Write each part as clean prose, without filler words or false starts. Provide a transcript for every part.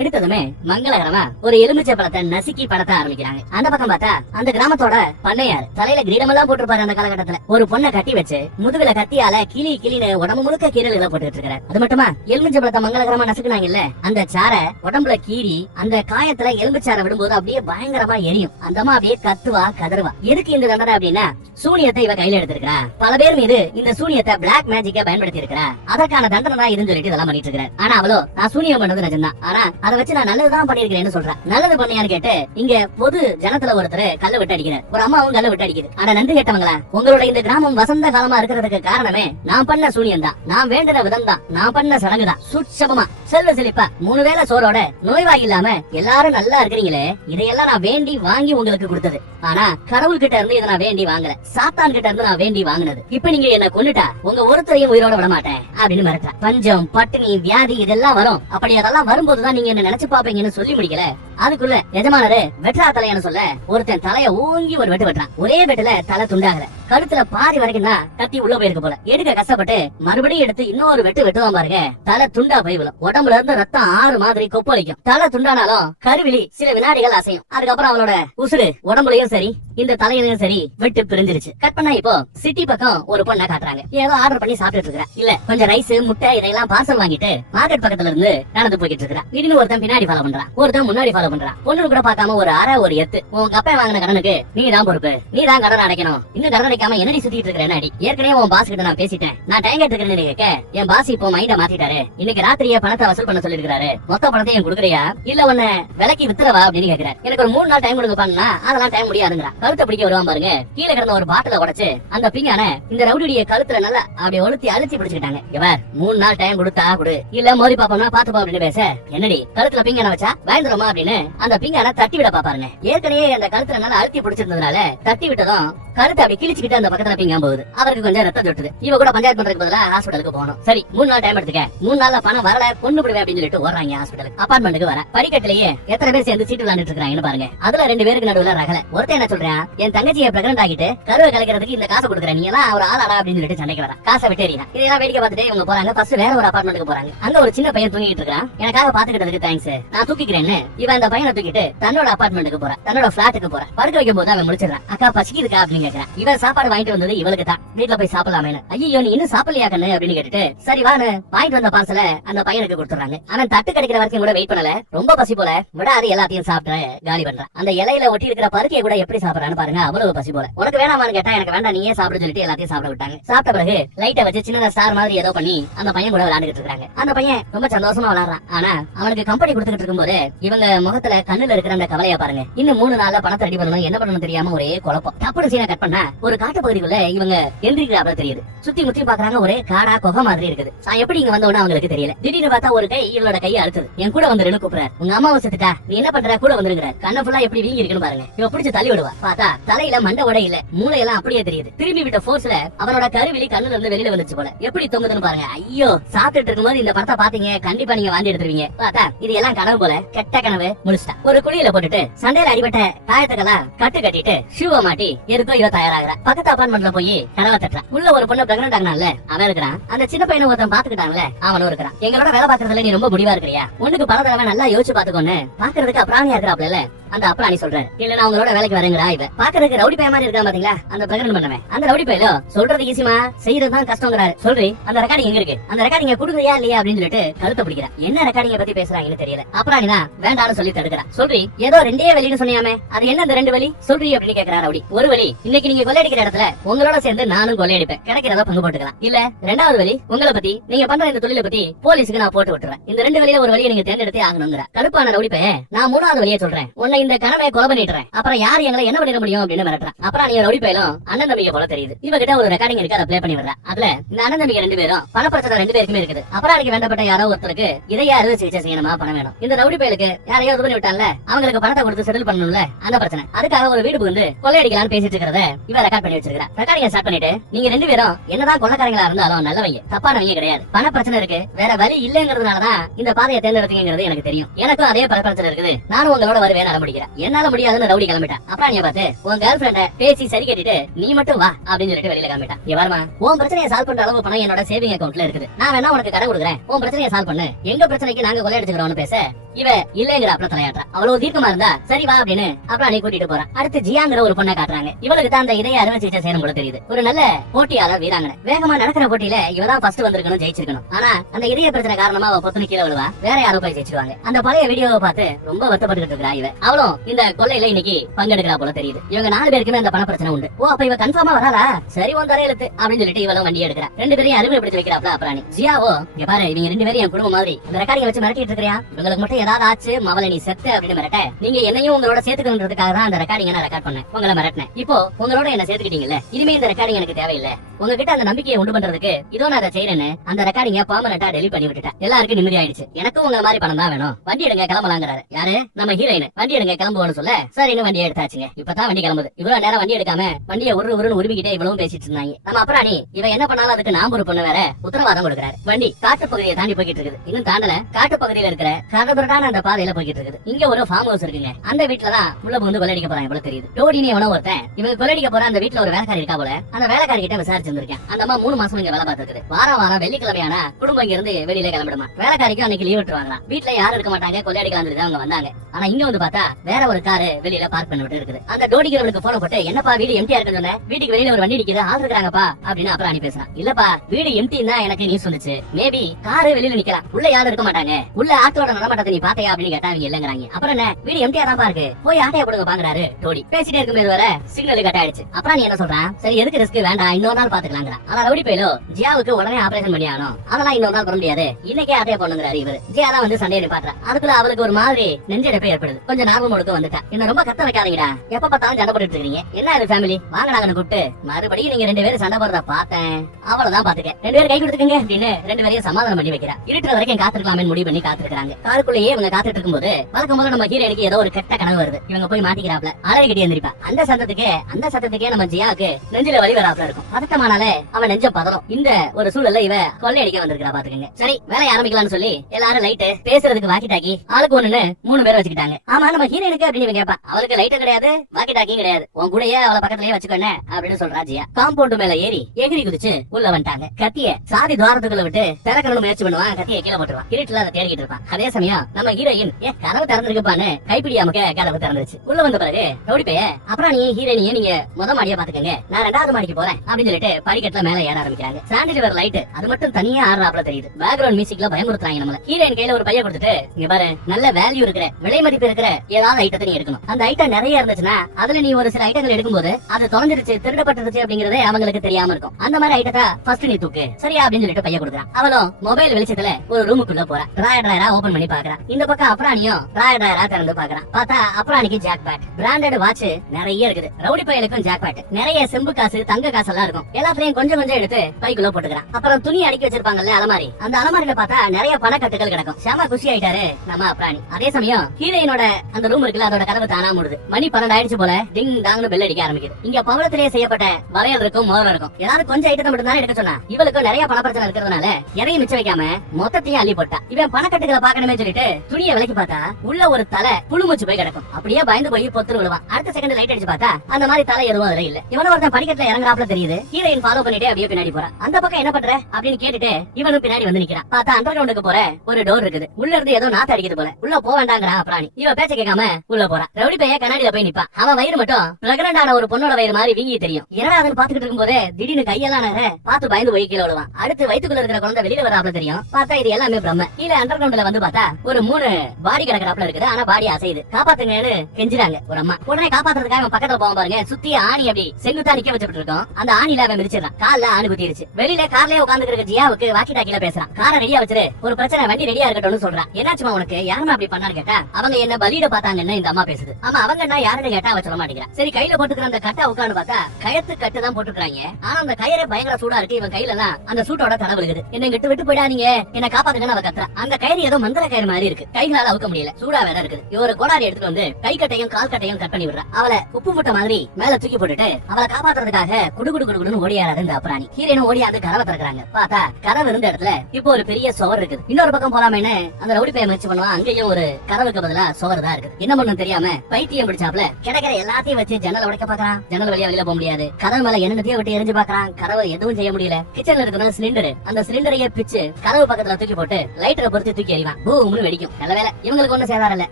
எடுத்ததுமே மங்களகரமா ஒரு எலுமிச்சை பழத்தை நசுக்கி படத்த ஆரம்பிக்கிறாங்க. அந்த பக்கம் பார்த்தா அந்த கிராமத்தோட பண்ணையார் தலையில கிரீடமெல்லாம் போட்டுருப்பாரு. அந்த காலகட்டத்துல ஒரு பொண்ணை கட்டி வச்சு முதுகுல கத்தியால கிளின்னு உடம்பு முழுக்க கீரல்களை போட்டுட்டு இருக்காரு. அது மட்டுமா எலுமிச்சை பழத்தை மங்களகரமா நசுக்குனாங்கல்ல, அந்த சார உடம்புல கீறி அந்த காயத்துல எலுமிச்சாரை விடும்போது அப்படியே பயங்கரமா எரியும். அந்தமா அப்படியே கத்துவா கதறுவா. எதுக்கு இந்த தண்டனை அப்படின்னா, சூனியத்தை இவ கையில எடுத்திருக்கா. பல பேர் மீது இந்த சூனியத்தை பிளாக் மேஜிக்க பயன்படுத்தி இருக்கா. அதற்கான தண்டனை தான் இதுன்னு சொல்லிட்டு இதெல்லாம் பண்ணிட்டு இருக்காரு. ஆனா அவளோ நான் சூனியம் பண்ணது நிஜம்தான், ஆனா அதை வச்சு நான் நல்லதுதான் பண்ணிருக்கேன்னு சொல்றேன். நல்லது பண்ணியான்னு கேட்டு இங்க பொது ஜனத்துல ஒருத்தர் கல்ல விட்டு அடிக்கிறார். ஒரு அம்மாவும் கல்ல விட்டு அடிக்குது. ஆனா நன்றி கேட்டவங்களா, உங்களோட இந்த கிராமம் வசந்த காலமா இருக்கிறதுக்கு காரணமே நான் பண்ண சூனியம் தான், நான் வேண்டின விதம் தான், நான் பண்ண சடங்கு தான். சுட்சபமா செல்வ செழிப்பா 3 வேளை சோறோட நோய்வாய் இல்லாம எல்லாரும் நல்லா இருக்கிறீங்களே, இதையெல்லாம் நான் வேண்டி வாங்கி உங்களுக்கு கொடுத்தது. ஆனா கடவுள் கிட்ட இருந்து இதை நான் வேண்டி வாங்கல, சாத்தான் கிட்ட இருந்து நான் வேண்டி வாங்கினது. இப்ப நீங்க என்ன கொண்டுட்டா உங்க ஒருத்தரையும் உயிரோட விட மாட்டேன் அப்படின்னு மிரட்டா. பஞ்சம் பட்டினி வியாதி இதெல்லாம் வரும். அப்படி அதெல்லாம் வரும்போதுதான் நீங்க என்ன நினைச்சு பாப்பீங்கன்னு சொல்லி முடிக்கல. அதுக்குள்ள எஜமானரு வெற்றா தலையன்னு சொல்ல ஒருத்தன் தலைய ஓங்கி ஒரு வெட்டு வெட்டான். ஒரே வெட்டுல தலை துண்டாகல, கழுத்துல பாதி வரைக்கும் தான் கத்தி உள்ள போயிருக்கு போல. எடுக்க கஷ்டப்பட்டு மறுபடியும் எடுத்து இன்னொரு வெட்டு வெட்டுவான் பாருங்க. தலை துண்டா போய் விழும். உடம்புல இருந்து ரத்தம் ஆறு மாதிரி கொப்பளிக்கும். தலை துண்டானாலும் கருவிழி சில வினாடிகள் அசையும். அதுக்கப்புறம் அவளோட உசுறு உடம்புலயும் சரி இந்த தலையிலையும் சரி வெட்டு பிரிஞ்சிருச்சு. கட் பண்ணா இப்போ சிட்டி பக்கம் ஒரு பொண்ணை காட்டுறாங்க. ஏதோ ஆர்டர் பண்ணி சாப்பிட்டு இருக்கா. இல்ல கொஞ்சம் ரைஸ் முட்டை இதெல்லாம் பார்சல் வாங்கிட்டு மார்க்கெட் பக்கத்துல இருந்து நடந்து போய்கிட்டு இருக்கா. திடீர்னு ஒருத்தன் பின்னாடி ஃபாலோ பண்றான், ஒருத்தன் முன்னாடி ஃபாலோ பண்றான். பொண்ணு கூட பார்க்காம ஒரு அரை ஒரு எத்து. உங்க அப்பா வாங்கின கடனுக்கு நீ தான் பொறுப்பு, நீ தான் கடன் அடைக்கணும். இன்னும் கடன் அடைக்காம என்னடி சுத்திட்டு இருக்கிறேன் அடி. ஏற்கனவே உன் பாஸ் கிட்ட நான் பேசிட்டேன், நான் டைம் கேட்டுக்கிறேன்னு கேட்க என் பாஸ் இப்போ மைண்ட மாத்திட்டாரு. இன்னைக்கு ராத்திரியே பணத்தை வசூல் பண்ண சொல்லிருக்காரு. மொத்த பணத்தையும் கொடுக்குறியா இல்ல உன்ன விலைக்கு வித்துறவா அப்படின்னு கேட்கிறார். எனக்கு ஒரு 3 நாள் டைம் கொடுக்க பண்ணா அதெல்லாம் டைம் முடியாதுங்கிறா. கழுத்தை பிடிக்க வருவான் பாருங்க. கீழே கிடந்த ஒரு பாட்டில உடைச்சு அந்த பிங்கான இந்த ரவுடிய கழுத்துல நல்லா அப்படியே அழுத்தி பிடிச்சுக்கிட்டாங்க. இவர் 3 நாள் டைம் கொடுத்தா கொடு, இல்ல மோதி பாப்போம்னா பாத்துப்பா அப்படின்னு பேச, என்னடி கழுத்துல பிங்கான வச்சா பயந்துருமா அப்படின்னு அந்த பிங்கான தட்டி விட பாப்பாருங்க. ஏற்கனவே அந்த கழுத்துல நல்லா அழுத்தி பிடிச்சிருந்ததுனால தட்டி விட்டதும் கழுத்தை அப்படி கிழிச்சுக்கிட்டு அந்த பக்கத்துல பிங்கா போகுது. அவருக்கு கொஞ்சம் ரத்தம் தொட்டுது. இவ கூட பஞ்சாயத்து பண்றதுக்கு பதிலா ஹாஸ்பிட்டலுக்கு போகணும். சரி 3 நாள் டைம் எடுத்துக்க, 3 நாள்ல பணம் வரல பொண்ணு விடுவேன் அப்படின்னு சொல்லிட்டு ஓடுறாங்க ஹாஸ்பிட்டலுக்கு. அபார்ட்மெண்ட்டுக்கு வர படிக்கட்டிலேயே எத்தனை பேர் சேர்ந்து சீட்டு விளையாண்டுட்டு இருக்காங்கன்னு பாருங்க. அதுல 2 பேருக்கு நடுவுல ரகல. ஒருத்தன் என்ன சொல்றான், என் தங்கச்சியை பிரெக்னன்ட் ஆகிட்டு கருவை கலைக்கிறதுக்கு இந்த காசை கொடுக்குறேன், நீ எல்லாம் ஒரு ஆளாடா அப்படின்னு சொல்லிட்டு சண்டைக்கு வர. காசை விட்டேறியா. இதெல்லாம் வேடிக்கை பார்த்துட்டு இவங்க போறாங்க. ஃபர்ஸ்ட் வேற ஒரு அபார்ட்மெண்ட்டுக்கு போறாங்க. அங்க ஒரு சின்ன பையன் தூங்கிட்டு இருக்கான். எனக்காக பாத்துக்கிட்டதுக்கு தேங்க்ஸ், நான் தூக்கிக்கிறேன்னு இவன் அந்த பையனை தூக்கிட்டு தன்னோட அபார்ட்மெண்ட்டுக்கு போறான், தன்னோட பிளாட்டுக்கு போறான். படுக்க வைக்கும் போது அவன் முடிச்சிடறான். அக்கா பசிக்குதுக்கா அப்படின்னு கேட்கறான். இவன் சாப்பாடு வாங்கிட்டு வந்தது இவளுக்கு தான், வீட்டுல போய் சாப்பிடலாமே. ஐயோ நீ இன்னும் சாப்பிடலையா கண்ணு அப்படின்னு கேட்டுட்டு சரி வான்னு வாங்கிட்டு வந்த பார்சல அந்த பையனுக்கு கொடுத்துறாங்க. அவன் தட்டு கிடைக்கிற வரைக்கும் கூட வெயிட் பண்ணல. ரொம்ப பசி போல விடாது எல்லாத்தையும் சாப்பிட்டு காலி பண்றான். அந்த இலையில ஒட்டி இருக்கிற பருத்தியை கூட எப்படி சாப்பிடறான்னு பாருங்க. அவ்வளவு பசி போல. உனக்கு வேணாமான்னு கேட்டா எனக்கு வேண்டாம் நீயே சாப்பிட சொல்லிட்டு எல்லாத்தையும் சாப்பிட விட்டாங்க. சாப்பிட்ட பிறகு லைட்டை வச்சு சின்ன ஸ்டார் மாதிரி ஏதோ பண்ணி அந்த பையன் கூட விளையாண்டுட்டு இருக்காங்க. அந்த பையன் ரொம்ப சந்தோஷமா விளையாடுறான். ஆனா அவனுக்கு கம்பெனி கொடுத்துட்டு இருக்கும் போது இவங்க முகத்துல கண்ணுல இருக்கிற அந்த கவலையா பாருங்க. இன்னும் 3 நாள்ல பணத்தை ரெடி பண்ணணும், என்ன பண்ணணும் தெரியாம ஒரே குழப்பம். தப்பு சீனை கட் பண்ணா ஒரு காட்டு பகுதிக்குள்ள இவங்க எந்திரிக்கிறாப்ல தெரியுது. சுத்தி முத்தி பாக்குறாங்க, ஒரே காடா குகை மாதிரி இருக்குது. நான் எப்படி இங்க வந்தோன்னு அவங்களுக்கு தெரியல. திடீர்னு பார்த்தா ஒரு கை இவளோட கையை அழுத்துது. என் கூட வந்துருன்னு கூப்பிடுறாரு. உங்க அம்மாவை செத்துட்டா நீ என்ன பண்ற கூட வந்துருங்கிற. கண்ணை ஃபுல்லா எப்படி வீங்கி இருக்குன்னு பாருங்க. இவ பிடிச்சு தள்ளி விடுவா. பார்த்தா தலையில மண்டை உட இல்ல, மூளையெல்லாம் அப்படியே தெரியுது. திரும்பி விட்ட போர்ஸ்ல அவனோட கருவிழி கண்ணுல இருந்து வெளியில வந்துச்சு போல. எப்படி தொங்குதுன்னு பாருங்க. ஐயோ சாப்பிட்டு இருக்கும்போது இந்த படத்தை பாத்தீங்க கண்டிப்பா நீங்க வாந்தி எடுத்துருவீங்க. பார்த்தா இது எல்லாம் கனவு போல, கெட்ட கனவு முடிச்சிட்டா. ஒரு குழியில போட்டுட்டு சண்டையில அடிபட்ட காயத்துக்கெல்லாம் கட்டு கட்டிட்டு ஷூவை மாட்டி எதுக்கோ இவ தயாராகிறா. பக்கத்து அபார்ட்மெண்ட்ல போய் கனவை தட்டுறான். உள்ள ஒரு பொண்ணு பிரெக்னன்ட் ஆகனால அவன் இருக்கிறான். அந்த சின்ன பையனை ஒருத்தன் பாத்துக்கிட்டான்ல அவனும் இருக்கிறான். எங்களோட வேலை பாக்குறதுல நீ ரொம்ப முடிவா இருக்கிறியா, ஒண்ணுக்கு பல தடவை நல்லா யோசிச்சு பாத்துக்கோன்னு பாக்குறதுக்கு அப்ராணியா இருக்கிறாப்ல அந்த அப்ராணி சொல்றாரு. இல்ல நான் உங்களோட வேலைக்கு வரேங்கிறா. இவ பாக்குறதுக்கு ரவுடி பையன் மாதிரி இருக்கா பாத்தீங்களா அந்த பிரெக்னன்ட் பண்ணவன். அந்த ரவுடி பையலோ சொல்றது ஈஸிமா செய்யறதுதான் கஷ்டங்கிறாரு. சொல்றி அந்த ரெக்கார்டிங் எங்க இருக்கு, அந்த ரெக்கார்டிங்க குடுக்குறியா இல்லையா அப்படின்னு சொல்லிட்டு கழுத்தை பிடிக்கிறா. என்ன ரெக்கார்டிங்க பத்தி பேசுறாங்கன்னு தெரியல. அப்ராணி தான் வேண்டாம்னு சொல்லி தடுக்கிறா. சொல்றி ஏதோ 2 வழின்னு சொன்னியாமே, அது என்ன அந்த 2 வழி சொல்றி அப்படின்னு கேட்கிறா ரவுடி. ஒரு வழி இன்னைக்கு நீங்க கொள்ளையடிக்கிற இடத்துல உங்களோட சேர்ந்து நானும் கொள்ளையடிப்பேன், கிடைக்கிறத பங்கு போட்டுக்கலாம். இல்ல 2வது வழி உங்களை பத்தி நீங்க பண்ற இந்த தொழிலை பத்தி போலீஸுக்கு நான் போட்டு விட்டுறேன். இந்த 2 வழியில ஒரு வழியை நீங்க தேர்ந்தெடுத்தே ஆகணுங்கிற. கடுப்பான ரவுடி பையன் நான் 3வது வழியை சொல்றேன், உன்னை இந்த கனவை கொலை பண்ணிடுறேன், அப்புறம் யார் எங்களை என்ன பண்ணிட முடியும் அப்படின்னு மிரட்டுறான். அப்புறம் நீங்க ரவுடி பையலும் அண்ணன் தம்பிங்க போல தெரியுது. இவகிட்ட ஒரு ரெக்கார்டிங் இருக்கு, அதை பிளே பண்ணி விடுறா. அதுல இந்த அண்ணன் தம்பிங்க 2 பேரும் பண பிரச்சனை 2 பேருக்குமே இருக்குது. அப்புறம் அன்னைக்கு வேண்டப்பட்ட யாரோ ஒருத்தருக்கு இதையா அறுவை சிகிச்சை செய்யணுமா, பணம் வேணும். இந்த ரவுடி பையலுக்கு யாரையோ இது பண்ணி விட்டான்ல, அவங்களுக்கு பணத்தை கொடுத்து செட்டில் பண்ணணும்ல அந்த பிரச்சனை. அதுக்காக ஒரு வீடு புகுந்து கொள்ளையடிக்கலாம்னு பேசிட்டு இருக்கிறத இவ ரெக்கார்ட் பண்ணி வச்சிருக்கா. ரெக்கார்டிங் ஸ்டார்ட் பண்ணிட்டு நீங்க 2 பேரும் என்னதான் கொள்ளக்காரங்களா இருந்தாலும் நல்லவங்க, தப்பானவங்க கிடையாது. பண பிரச்சனை இருக்கு, வேற வழி இல்லங்கிறதுனாலதான் இந்த பாதையை தேர்ந்தெடுத்தீங்கிறது எனக்கு தெரியும். எனக்கும் அதே பண பிரச்சனை இருக்குது, நானும் உங்களோட வருவேன் முடிக்கிறேன். என்னால முடியாதுன்னு ரவுடி கிளம்பிட்டா. அப்புறம் நீ பார்த்து உன் கேர்ள் ஃபிரெண்ட பேசி சரி கட்டிட்டு நீ மட்டும் வா அப்படின்னு சொல்லிட்டு வெளியில கிளம்பிட்டா. எவருமா உன் பிரச்சனையை சால்வ் பண்ற அளவு பணம் என்னோட சேவிங் அக்கவுண்ட்ல இருக்குது, நான் வேணா உனக்கு கடை கொடுக்குறேன், உன் பிரச்சனையை சால்வ் பண்ணு, எங்க பிரச்சனைக்கு நாங்க கொள்ளையடிச்சுக்கிறோம்னு பேச இவ இல்லங்கிற தலையாட்டா. அவ்வளவு தீர்க்கமா இருந்தா சரி வா அப்படின்னு அப்புறம் நீ கூட்டிட்டு போறான். அடுத்து ஜியாங்கிற ஒரு பொண்ணை காட்டுறாங்க. இவளுக்கு தான் அந்த இதய அறுவை சிகிச்சை செய்யணும் போல தெரியுது. ஒரு நல்ல போட்டியாளர் வீராங்கனை. வேகமா நடக்கிற போட்டியில இவதான் ஃபர்ஸ்ட் வந்திருக்கணும், ஜெயிச்சிருக்கணும். ஆனா அந்த இதய பிரச்சனை காரணமா அவ பொத்துன்னு கீழே விழுவா. வேற யாரோ போய் ஜெயிச்சிருவாங்க. அந்த பழைய வீடியோவை பார்த்து ரொம்ப வருத்தப்பட்டு இருக்கா இவ. அவளும் இந்த கொள்ளையில இன்னைக்கு பங்கெடுக்கிறா போல தெரியுது. இவங்க 4 பேருக்குமே அந்த பண பிரச்சனை உண்டு. ஓ அப்ப இவ கன்ஃபார்மா வராளா? சரி உன் தலையெழுத்து அப்படின்னு சொல்லிட்டு இவளும் வண்டி எடுக்கிறா. 2 பேரையும் அறிமுகப்படுத்தி வைக்கிறாப்ல அப்புறாணி. ஜியாவோ இங்க பாரு, இவங்க 2 பேரும் என் குடும்பம் மாதிரி. இந்த ரெக்கார்டிங் வச்சு மிரட்டிட்டு இருக்கிறியா? உங்களுக்கு மட்டும் ஏதாவது ஆச்சு மவளை நீ செத்து அப்படின்னு மிரட்ட, நீங்க என்னையும் உங்களோட சேர்த்துக்கணுன்றதுக்காக தான் அந்த ரெக்கார்டிங் நான் ரெக்கார்ட் பண்ணேன். உங்களை மிரட்டினேன். இப்போ உங்களோட என்ன சேர்த்துக்கிட்டீங்கல்ல, இனிமே இந்த ரெக்கார்டிங் எனக்கு தேவையில்லை. உங்ககிட்ட அந்த நம்பிக்கையை உண்டு பண்றதுக்கு இதோ நான் அதை செய்யறேன்னு அந்த ரெக்கார்டிங்க பெர்மனன்ட்டா டெலிட் பண்ணி விட்டுட்டேன். எல்லாருக்கும் நிம்மதி ஆயிடுச்சு. எனக்கும் உங்க மாதிரி பணம் தான் வேணும். வண்டி எடுங்க கிளம்பலாங்கிறாரு. யாரு? நம்ம ஹீரோயின். வண்டி எடுங்க கிளம்புவோம்னு சொல்ல சரின்னு வண்டி எடுத்தாச்சுங்க. இப்பதான் வண்டி கிளம்புது. இவ்வளவு நேரம் வண்டி எடுக்காம வண்டியை ஒரு உரிமிக்கிட்டே இவ்வளவு பேசிட்டு இருந்தாங்க. நம்ம அப்புறாணி இவ என்ன பண்ணாலும் அதுக்கு நாம ஒரு பொண்ணு வேற உத்தரவாதம் கொடுக்குறாரு. வண்டி காட்டு பகுதியை தாண்டி போய்கிட்டு இருக்குது. இன்னும் தாண்டல. காட்டு பகுதியில இருக்கிற கரடுமுரடான அந்த பாதையில போய்கிட்டு இருக்குது. இங்க ஒரு ஃபார்ம் ஹவுஸ் இருக்குங்க. அந்த வீட்டுலதான் உள்ள வந்து கொள்ளடிக்க போறாங்க போல தெரியுது. டோடினி எவனோ ஒருத்தன் இவங்க கொள்ளடிக்க போற அந்த வீட்டுல ஒரு வேலைக்காரி இருக்கா போல. அந்த வேலைக்காரி கிட்ட விசாரிச்சிருந்திருக்கேன். அந்த அம்மா 3 மாசம் இங்க வேலை பார்த்துருக்குது. வாரம் வெள்ளிக்கிழமையான குடும்பம் இங்க இருந்து வெளியில கிளம்பிடுமா. வேலைக்காரிக்கும் அன்னைக்கு லீவ் விட்டுருவாங்க. வீட்டுல யாரும் இருக்க மாட்டாங்க. கொள்ளையடிக்கலாம் அவங்க வந்தாங்க. ஆனா இங்க வந்து பார்த்தா வேற ஒரு காரு வெளியில பார்க் பண்ணி விட்டு இருக்குது. அந்த டோடிக்கிறவனுக்கு போன போட்டு என்னப்பா வீடு எம்டியா இருக்குன்னு சொன்னேன். வீட்டுக்கு வெளியில ஒரு வண்டி நிக்குது, ஆள் இருக்காங்கப்பா அப்படின்னு அப்புறம் அனுப்பி பேசுறான். இல்லப்பா வீடு எம்டி தான் எனக்கு நியூஸ் வந்துச்சு. மேபி காரு வெளியில நிக்கலாம், உள்ள யாரும் இருக்க மாட்டாங்க. உள்ள ஆட்டோட நடமாட்டத்தை நீ பாத்தையா அப்படின்னு கேட்டாங்க. இல்லங்கிறாங்க. அப்புறம் என்ன வீடு எம்டியா தான் பாருக்கு, போய் ஆட்டைய போடுங்க பாக்குறாரு டோடி. பேசிட்டே இருக்கும்போது வர சிக்னல் கட் ஆயிடுச்சு. அப்புறம் நீ என்ன சொல்றான்? சரி எதுக்கு ரிஸ்க், வேண்டாம் இன்னொரு நாள் பாத்துக்கலாங்கிறான். ஆனா ரவுடி பையலோ ஜியாவுக்கு உடனே ஆபரேஷன் பண்ணி ஆகணும், அதெல்லாம் இன்னொரு நாள் பண்ண முடியாது, இன்னைக்கே ஆட்டைய போடுங்கிறாரு இவரு. ஜியா தான் வந்து சண்டையை நிப்பாட்டுறா. அதுக்குள்ள அவளுக்கு ஒரு மாதிரி நெஞ்சடைப்பு ஏற்படுது. கொஞ்சம் நார்மல் மோடுக்கு வந்துட்டா. என்ன ரொம்ப கத்த வைக்காதீங்கடா, எப்ப பார்த்தாலும் சண்டை போட்டுட்டு இருக்கீங்க. என்ன இது ஃபேமிலி, வாங்க நாங்க கூப்பிட்டு மறுபடியும் நீங்க 2 பேரும் சண்டை போடுறத பார்த்தேன், அவ்வளவுதான் பாத்துக்க. 2 பேரும் கை கொடுத்துக்கங்க அப்படின்னு 2 பேரையும் சமாதானம் பண்ணி வைக்கிறா. இருட்டுற வரைக்கும் காத்திருக்கலாமே முடிவு பண்ணி காத்திருக்காங்க. காருக்குள்ளேயே இவங்க காத்துட்டு இருக்கும்போது வழக்கம் போல நம்ம ஹீரோனுக்கு ஏதோ ஒரு கெட்ட கனவு வருது. இவங்க போய் மாட்டிக்கிறாப்ல. அலறி கட்டி எந்திரிப்பா. அந்த சத்தத்துக்கே நம்ம ஜியாவுக்கு நெஞ்சில வலி வராப்ல இருக்கும். பதட்டமானாலே அவன் நெஞ்ச பதறும். இந்த ஒரு சூழல்ல இவ கொள்ளையடிக்க வந்திருக்கா பாத்துக்கங்க. சரி வேலையை ஆரம்பிக்கலாம்னு சொல்லி எல்லாரும் லைட் பேசுறதுக்கு வாக்கி டாக்கி ஆளுக்கு ஒண்ணுன்னு 3 பேரை வச்சுக்கிட்டாங்க. ஆமா நம்ம ஹீரோனுக்கு அப்படின்னு கேப்பா. அவளுக்கு லைட்டும் கிடையாது, வாக்கி டாக்கியும் கிடையாது. உன் கூடயே அவளை பக்கத்துலயே வச்சுக்கோன்னு அப்படின்னு சொல்றா ஜியா. காம்பவுண்ட் மேல ஏறி எகிரி குதிச்சு உள்ள வந்துட்டாங்க. கத்திய சாதி துவாரத்துக்குள்ள விட்டு திறக்கணும்னு முயற்சி பண்ணுவான். கத்திய கீழே போட்டுருவான். இருட்டுல அதை தேடிக்கிட்டு இருப்பான். அதே சமயம் நம்ம ஹீரோயின் கதவு திறந்திருக்குப்பான்னு கைப்பிடி அமுக்க கதவு திறந்துச்சு. உள்ள வந்த பிறகு ரவுடி பைய அப்புறம் நீ ஹீரோயினிய நீங்க முத மாடியா பாத்துக்கங்க, நான் 2வது மாடிக்கு போறேன் அப்படின்னு சொல்லிட்டு படிக்கட்டுல மேல ஏற ஆரம்பிக்கிறாங்க. சாண்டிலிவர் லைட் அது மட்டும் தனியா ஆடுறாப்ல தெரியுது. பேக்ரவுண்ட் மியூசிக்ல பயமுறுத்துறாங்க நம்மள. ஹீரோயின் கையில ஒரு பைய கொடுத்துட்டு இங்க பாரு, நல்ல வேல்யூ இருக்கிற விலை மதிப்பு இருக்கிற ஏதாவது ஐட்டத்தை நீ எடுக்கணும். அந்த ஐட்டம் நிறைய இருந்துச்சுன்னா அதுல நீ ஒரு சில ஐட்டங்கள் எடுக்கும்போது அது தொலைஞ்சிருச்சு, திருடப்பட்டுருச்சு அப்படிங்கறதே அவங்களுக்கு தெரியாம இருக்கும். அந்த மாதிரி ஐட்டத்தை ஃபர்ஸ்ட் நீ தூக்கு சரியா அப்படின்னு சொல்லிட்டு பைய கொடுக்குறான். அவளும் மொபைல் வெளிச்சத்துல ஒரு ரூமுக்குள்ள போறா. டிராயரா ஓபன் பண்ணி பாக்குறான். இந்த பக்கம் அப்ராணியும் டிராயரா திறந்து பாக்குறான். பார்த்தா அப்ராணிக்கு ஜாக் பேட், பிராண்டட் வாட்ச் நிறைய இருக்குது. ரவுடி பையலுக்கும் ஜாக் பேட், நிறைய செம்பு காசு தங்க காசு எல்லாம் இருக்கும். எல்லாத்தையும் கொஞ்சம் கொஞ்சம் எடுத்து பைக்குள்ள போட்டுக்கிறான். அப்புறம் துணி அடுக்கி வச்சிருப்பாங்கல்ல அலமாரி, அந்த அலமாரியில பார்த்தா நிறைய பணக்கட்டுகள் கிடக்கும். செம குஷி ஆயிட்டாரு நம்ம அப்ராணி. அதே சமயம் ஹீரோயினோட அந்த ரூம் இருக்குல்ல, அதோட கதவு தானா மூடுது. மணி 12 ஆயிடுச்சு போல. டிங் டாங்னு பெல் அடிக்க ஆரம்பிக்குது. இங்க பவளத்திலேயே செய்யப்பட்ட வளையல் இருக்கும், மோதிரம் இருக்கும். ஏதாவது கொஞ்சம் ஐட்டத்தை மட்டும் தான் எடுக்க சொன்னா. இவளுக்கு நிறைய பண பிரச்சனை இருக்கிறதுனால எதையும் மிச்சம் வைக்காம மொத்தத்தையும் அள்ளி போட்டா. இவன் பணக்கட்டுகளை பாக்கணுமே சொல்லிட்டு துணியை விலைக்கு பார்த்தா உள்ள ஒரு தலை புழுமூச்சு போய் கிடக்கும். அப்படியே பயந்து போய் பொத்து விழுவான். அடுத்த செகண்ட் லைட் அடிச்சு பார்த்தா அந்த மாதிரி தலை எதுவும் அதுல இல்ல. இவன ஒருத்தன் படிக்கட்டுல இறங்குறாப்ல தெரியுது. ஹீரோயின் ஃபாலோ பண்ணிட்டே அப்படியே பின்னாடி போறான். அந்த பக்கம் என்ன பண்ற அப்படின்னு கேட்டுட்டு இவனும் பின்னாடி வந்து நிக்கிறான். பார்த்தா அண்டர் கிரவுண்டுக்கு போற ஒரு டோர் இருக்குது. உள்ள இருந்து ஏதோ நாத்து அடிக்குது போல. உள்ள போக வேண்டாங்கிறான் அப்ராணி. இவ பேச்ச கேட்காம உள்ள போறான். ரவுடி பைய கண்ணாடியில போய் நிப்பான். அவன் வயிறு மட்டும் பிரெக்னன்ட் ஆன ஒரு பொண்ணோட வயிறு மாதிரி வீங்கி தெரியும். என்னடா அதுன்னு பாத்துக்கிட்டு இருக்கும்போது திடீர்னு கையெல்லாம் பார்த்து பயந்து போய் கீழே விழுவான். அடுத்து வயிற்றுக்குள்ள இருக்கிற குழந்தை வெளியில வராப்ல தெரியும். பார்த்தா இது எல்லாமே பிரம்ம. கீழே அண்டர் கிரவுண்ட்ல வந்து பார்த்தா ஒரு 3 பாடி கிடக்குறாப்ல இருக்குது. ஆனா பாடி அசையுது. காப்பாத்துங்கன்னு கெஞ்சுறாங்க ஒரு அம்மா. உடனே காப்பாத்துறதுக்காக அவன் பக்கத்துல போக பாருங்க. சுத்தி ஆணி அப்படி செங்குத்தா நிக்க வச்சுட்டு இருக்கோம். அந்த ஆணில அவன் மிதிச்சிடறான். கால்ல ஆணி குத்திருச்சு. வெளியில கார்லயே உட்கார்ந்து இருக்க ஜியாவுக்கு வாக்கி டாக்கில பேசுறான். காரை ரெடியா வச்சிரு, ஒரு பிரச்சனை, வண்டி ரெடியா இருக்கட்டும்னு சொல்றான். என்னாச்சுமா உனக்கு, யாருமா அப்படி பண்ணான்னு கேட்டா அவங்க என்ன பலியிட பாத்தாங்கன்னு இந்த அம்மா பேசுது. ஆமா அவங்க என்ன யாருன்னு கேட்டா அவ சொல்ல மாட்டேங்கிறான். சரி கையில போட்டுக்கிற அந்த கட்டை உட்கார்ந்து பார்த்தா கயத்து கட்டு தான் போட்டுக்கிறாங்க. ஆனா அந்த கயிறே பயங்கர சூடா இருக்கு. இவன் கையில எல்லாம் அந்த சூட்டோட தலை விழுகுது. என்ன விட்டு விட்டு போயிடாதீங்க, என்ன காப்பாத்துங்கன்னு அவ கத்துறா. அந்த கயிறு ஏதோ மந்திர கயிறு மாதிரி இருக்கு. கைகளால அவுக்க முடியல, சூடா வேற இருக்குது. இவரு கோடாரி எடுத்துட்டு வந்து கை கட்டையும் கால் கட்டையும் கட் பண்ணி விடுறா. அவளை உப்பு முட்டை மாதிரி மேல தூக்கி போட்டுட்டு அவளை காப்பாத்துறதுக்காக குடுகுடுன்னு ஓடியாராது இந்த அப்ராணி. ஹீரோயின் ஓடியாந்து கதவை திறக்கிறாங்க. பார்த்தா கதவு இருந்த இடத்துல இப்போ ஒரு பெரிய சுவர் இருக்குது. இன்னொரு பக்கம் போலாமேன்னு அந்த ரவுடி பையன் முயற்சி பண்ணுவான். அங்கேயும் ஒரு கதவுக்கு பதிலா சுவர் தான் இருக்குது. என்ன பண்ணணும் தெரியாம பைத்தியம் பிடிச்சாப்ல கிடைக்கிற எல்லாத்தையும் வச்சு ஜன்னல் உடைக்க பாக்குறான். ஜன்னல் வழியா வெளியில போக முடியாது. கதவு மேல என்னத்தையும் விட்டு எரிஞ்சு பாக்குறான். கதவு எதுவும் செய்ய முடியல. கிச்சன்ல இருக்கிற சிலிண்டர், அந்த சிலிண்டரையே பிச்சு கதவு பக்கத்துல தூக்கி போட்டு லைட்டரை பொறுத்து தூக்கி எறிவான். பூம்னு வெடிக்குது. வலிக்கும். நல்ல வேலை இவங்களுக்கு ஒண்ணும் சேதாரம் இல்ல.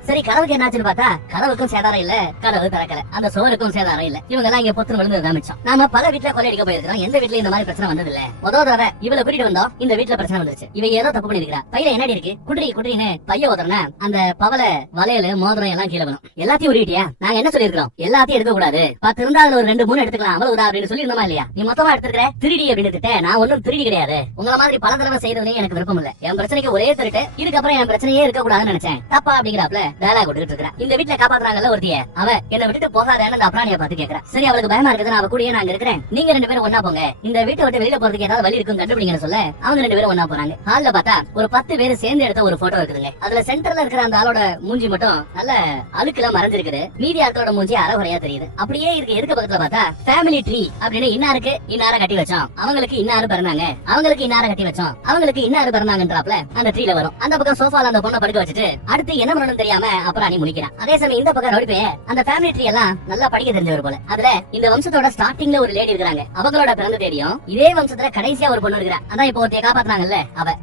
சரி கதவுக்கு என்னாச்சுன்னு பார்த்தா கதவுக்கும் சேதாரம் இல்ல, கதவு திறக்கல. அந்த சோருக்கும் சேதாரம் இல்ல. இவங்க எல்லாம் இங்க பொத்து விழுந்து மிச்சம். நாம பல வீட்டுல கொள்ளையடிக்க போயிருக்கோம், எந்த வீட்டுல இந்த மாதிரி பிரச்சனை வந்தது இல்ல. முதல் தடவை இவளை கூட்டிட்டு வந்தோம், இந்த வீட்டுல பிரச்சனை வந்துருச்சு. இவ ஏதோ தப்பு பண்ணிருக்கா. பையில என்னடி இருக்கு, குடின்னு பைய ஓதுறனா அந்த பவல வளையல மோதிரம் எல்லாம் கீழே வரும். எல்லாத்தையும் உருவிட்டியா? நாங்க என்ன சொல்லிருக்கோம், எல்லாத்தையும் எடுக்க கூடாது, 10 இருந்தாலும் ஒரு 2-3 எடுத்துக்கலாம் அவ்வளவுதான் அப்படின்னு சொல்லி இருந்தோமா இல்லையா? நீ மொத்தமா எடுத்துக்கிற திருடி அப்படின்னு. நான் ஒன்னும் திருடி கிடையாது. உங்கள மாதிரி பல தடவை செய்யறதுலயும் எனக்கு விருப்பம் இல்ல. என் பிரச்சனைக்கு ஒரே திருட்டு, இதுக்கப்புறம் என் பிரச்சனையே இருக்க கூடாதுன்னு நினைச்சேன். தப்பா அப்படிங்கிறாப்ல டயலாக் விட்டுட்டு இருக்கா. இந்த வீட்டுல காப்பாத்துறாங்கல்ல ஒருத்திய, அவ என்ன விட்டுட்டு போகாதேன்னு அந்த அப்ராணியை பார்த்து கேக்குறா. சரி அவளுக்கு பயமா இருக்குது, அவ கூடயே நாங்க இருக்கிறேன், நீங்க 2 பேரும் ஒன்னா போங்க, இந்த வீட்டை விட்டு வெளியில போறதுக்கு ஏதாவது வழி இருக்கும் கண்டுபிடிங்கன்னு சொல்ல அவங்க 2 பேரும் ஒன்னா போறாங்க. ஹால்ல பார்த்தா ஒரு 10 பேர் சேர்ந்து எடுத்த ஒரு போட்டோ இருக்குதுங்க. அதுல சென்டர்ல இருக்கிற அந்த ஆளோட மூஞ்சி மட்டும் நல்ல அழுக்குல மறைஞ்சிருக்குது, மீதி ஆட்களோட மூஞ்சி அறகுறையா தெரியுது. அப்படியே இருக்க பக்கத்துல பார்த்தா ஃபேமிலி ட்ரீ அப்படின்னு இன்னாருக்கு இன்னார கட்டி வச்சோம், அவங்களுக்கு இன்னாரு பிறந்தாங்க, அவங்களுக்கு இன்னார கட்டி வச்சோம், அவங்களுக்கு இன்னாரு பிறந்தாங்கன்றாப்ல அந்த ட்ரீல வரும். அந்த பக்கம் சோஃபால அந்த பொண்ணை படுக்க வச்சுட்டு அடுத்து என்ன பண்ணணும் தெரியாம அப்புறம் நீ முழிக்கிறான். அதே சமயம் இந்த பக்கம் ரவுடி பையன் அந்த ஃபேமிலி ட்ரீ எல்லாம் நல்லா படிக்க தெரிஞ்சவர் போல. அதுல இந்த வம்சத்தோட ஸ்டார்டிங்ல ஒரு லேடி இருக்காங்க, அவங்களோட பிறந்த தேதியும் இதே வம்சத்துல கடைசியா ஒரு பொண்ணு இருக்கிறா, அதான் இப்போ ஒருத்தைய காப்பாத்துறாங்கல்ல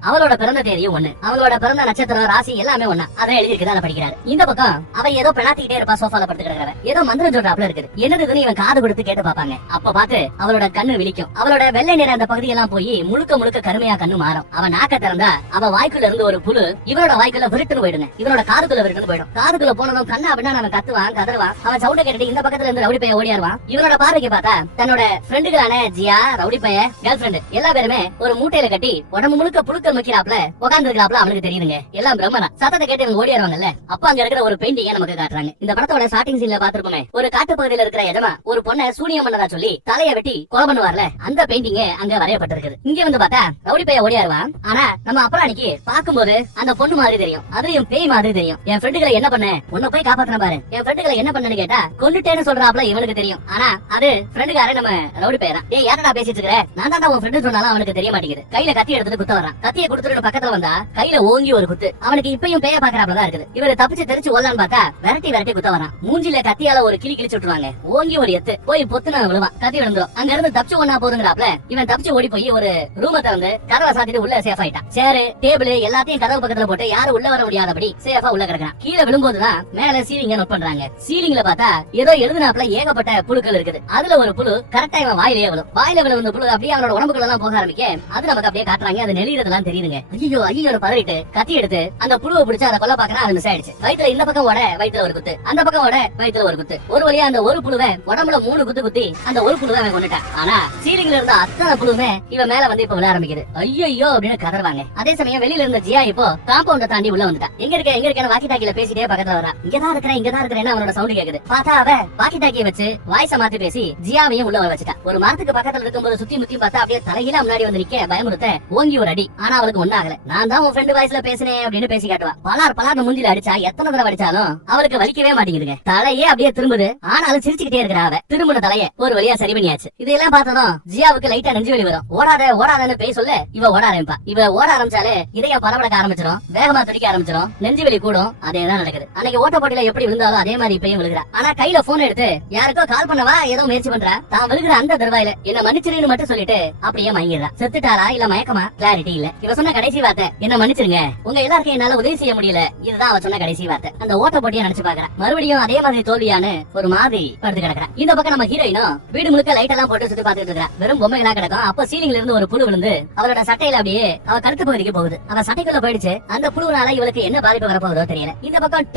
அவளோட பிறந்த தேதியும் ஒண்ணு, அவங்களோட பிறந்த நட்சத்திரம் ராசி எல்லாமே ஒண்ணா, அதான் எழுதி இருக்குது, அதை படிக்கிறாரு. இந்த பக்கம் அவ ஏதோ பெணாத்திக்கிட்டே இருப்பா, சோஃபால படுத்து கிடக்குறவ ஏதோ மந்திரம் சொல்றாப்ல இருக்குது. என்னதுன்னு இவன் காது கொடுத்து கேட்டு பாப்பாங்க. அப்ப பார்த்து அவளோட கண்ணு விழிக்கும், அவளோட வெள்ளை நிற அந்த பகுதியெல்லாம் போய் முழுக்க கருமையா கண்ணு மாறும். அவன் நாக்க திறந்தா அவ வாய்க்குள்ள இருந்து ஒரு புழு இவனோட வாய்க்குள்ள விருட்டுன்னு போயிடுங்க, இவனோட காதுக்குள்ள விருட்டுன்னு போயிடும். காதுக்குள்ள போனதும் கண்ணா அப்படின்னா அவன் கத்துவான் கதறுவான். அவன் சவுண்ட கேட்டுட்டு இந்த பக்கத்துல இருந்து ரவுடி பையன் ஓடியாருவான். இவனோட பார்வைக்கு பார்த்தா தன்னோட ஃப்ரெண்டுகளான ஜியா, ரவுடி பையன், கேர்ள் ஃப்ரெண்ட் எல்லா பேருமே ஒரு மூட்டையில கட்டி உடம்பு முழுக்க புழுக்கள் வைக்கிறாப்ல உட்கார்ந்து இருக்கிறாப்ல அவனுக்கு தெரியுதுங்க. எல்லாம் பிரம்மனா. சத்தத்தை கேட்டு இவங்க ஓடியாருவாங்கல்ல, அப்ப அங்க இருக்கிற ஒரு பெயிண்டிங்க நமக்கு காட்டுறாங்க. இந்த படத்தோட ஸ்டார்டிங் சீன்ல பாத்துருப்போமே, ஒரு காட்டு பகுதியில இருக்கிற எஜமா ஒரு பொண்ணை சூனியம் பண்ணதா சொல்லி தலைய வெட்டி கொலை பண்ணுவார்ல, அந்த பெயிண்டிங் அங்க வரையப்பட்டிருக்கு. இங்க வந்து பார்த்தா ரவுடி பையன் ஓடியாருவான். ஆனா நம்ம அப்புறாணிக்கு பாக்கும்போது அந்த பொண்ணு மாதிரி தெரியும், அதுலயும் பேய் மாதிரி தெரியும். என் ஃப்ரெண்டுகளை என்ன பண்ண, உன்னை போய் காப்பாத்தின பாரு, என் ஃப்ரெண்டுகளை என்ன பண்ணு கேட்டா கொண்டுட்டேன்னு சொல்றாப்ல இவனுக்கு தெரியும். ஆனா அது ஃப்ரெண்டுக்கார நம்ம ரவுடி பையன் தான். ஏய் யாரடா பேசிட்டு இருக்கிற, நான் தான் உன் ஃப்ரெண்டு சொன்னாலும் அவனுக்கு தெரிய மாட்டேங்குது. கையில கத்தி எடுத்துட்டு குத்த வரான், கத்தியை கொடுத்துட்டு பக்கத்துல வந்தா கையில ஓங்கி ஒரு குத்து. அவனுக்கு இப்பயும் பேய பாக்குறாப்ல தான் இருக்குது. இவரு தப்பிச்சு தெரிச்சு ஓடலான்னு பார்த்தா விரட்டி குத்த வரான். மூஞ்சில கத்தியால ஒரு கிழிச்சு விட்டுருவாங்க, ஓங்கி ஒரு எத்து போய் பொத்துன விழுவான், கத்தி விழுந்துரும். அங்க இருந்து தப்பிச்சு ஒன்னா போதுங்கிறாப்ல இவன் தப்பிச்சு ஓடி போய் ஒரு ரூம திறந்து கதவை சாத்திட்டு உள்ள சேஃப் ஆயிட்டான். சேரு டேபிள் எல்லாத்தையும் கதவு பக்கத்துல போட்டு யாரும் உள்ள வர முடியாதபடி சேஃபா உள்ள கிடக்குறான். கீழே விழும்போதுதான் மேல சீலிங்க நோட் பண்றாங்க. சீலிங்ல பார்த்தா ஏதோ எழுதுனாப்ல ஏகப்பட்ட புழுக்கள் இருக்குது. அதுல ஒரு புழு கரெக்டா இவன் வாயிலே விழும். வாயில விழுந்த புழு அப்படியே அவனோட உடம்புக்குள்ள எல்லாம் போக ஆரம்பிக்க அது நமக்கு அப்படியே காட்டுறாங்க. அது நெளியறதெல்லாம் தெரியுதுங்க. ஐயோ பதறிட்டு கத்தி எடுத்து அந்த புழுவை பிடிச்சு அதை கொல்ல பாக்குறான். அது மிஸ் ஆயிடுச்சு. வயிற்றுல இந்த பக்கம் ஓட வயிற்றுல ஒரு குத்து, அந்த பக்கம் ஓட வயிற்றுல ஒரு குத்து. ஒரு வழியா அந்த ஒரு புழுவை உடம்புல 3 குத்து குத்தி அந்த ஒரு புழுவை அவன் கொண்டுட்டான். ஆனா சீலிங்ல இருந்த அத்தனை புழுவுமே இவன் மேல வந்து இப்ப விழ ஆரம்பிக்குது. ஐயோ அப்படின்னு கதறுவாங்க. அதே சமயம் வெளியில இருந்த ஜியா இப்போ காம்பவுண்ட தாண்டி உள்ள வந்துட்டான். எங்க இருக்க வாக்கி டாக்கில பேசிட்டே பக்கத்துல வரா. இங்கதான் இருக்கிறேன் அவனோட சவுண்ட் கேக்குது. பார்த்தா அவ வாக்கி டாக்கிய வச்சு வாய்ஸ மாத்தி பேசி ஜியாவையும் உள்ள வர வச்சுட்டான். ஒரு மரத்துக்கு பக்கத்துல இருக்கும்போது சுத்தி முத்தி பார்த்தா அப்படியே தலையில முன்னாடி வந்து நிக்க பயமுறுத்த ஓங்கி ஒரு அடி. ஆனா அவளுக்கு ஒண்ணு ஆகல. நான் தான் உன் ஃப்ரெண்டு வாய்ஸ்ல பேசினேன் அப்படின்னு பேசி காட்டுவா. பலார் மூஞ்சில அடிச்சா எத்தனை தடவை அடிச்சாலும் அவளுக்கு வலிக்கவே மாட்டேங்குதுங்க. தலையே அப்படியே திரும்புது. ஆனாலும் சிரிச்சுக்கிட்டே இருக்கிற அவ திரும்பின தலைய ஒரு வழியா சரி பண்ணியாச்சு. இதெல்லாம் பார்த்ததும் ஜியாவுக்கு லைட்டா நெஞ்சு வலி வரும். ஓடாதன்னு பேய் சொல்ல இவ ஓட ஆரம்பிப்பா. இவ ஓட ஆரம்பிச்சாலே இதயம் படபடக்க ஆரம்பிச்சிடும், வேகமா துடிக்க ஆரம்பிச்சிடும், நெஞ்சு வலி கூடும். அதேதான் நடக்குது. அன்னைக்கு ஓட்ட போட்டியில எப்படி விழுந்தாலும் அதே மாதிரி இப்பயும் விழுகிறா. ஆனா கையில போன் எடுத்து யாருக்கோ கால் பண்ணவா ஏதோ முயற்சி பண்றா. தான் விழுகிற அந்த தருவாயில என்ன மன்னிச்சிருன்னு மட்டும் சொல்லிட்டு அப்படியே மயங்கிடுறா. செத்துட்டாரா இல்ல மயக்கமா கிளாரிட்டி இல்ல. இவ சொன்ன கடைசி வார்த்தை என்ன மன்னிச்சிருங்க, உங்க எல்லாருக்கும் என்னால உதவி செய்ய முடியல, இதுதான் அவ சொன்ன கடைசி வார்த்தை. அந்த ஓட்ட போட்டியா நினைச்சு பாக்குறா. மறுபடியும் அதே மாதிரி தோல்வியான்னு ஒரு மாதிரி படுத்து கிடக்குறா. இந்த பக்கம் நம்ம ஹீரோயினும் வீடு முழுக்க லைட் எல்லாம் போட்டு சுத்தி பாத்துட்டு இருக்கா. வெறும் பொம்மைகளா கிடக்கும். அப்ப சீலிங்ல இருந்து ஒரு புழு விழுந்து அவளோட சட்டையில அப்படியே அவ கழுத்து பகுதிக்கு போகுது. அவ சட்டைக்குள்ள போயிடுச்சு. அந்த புழுனால இவளுக்கு என்ன பாதிப்பு வரப்போகுதோ தெரியல. இந்த பக்கம்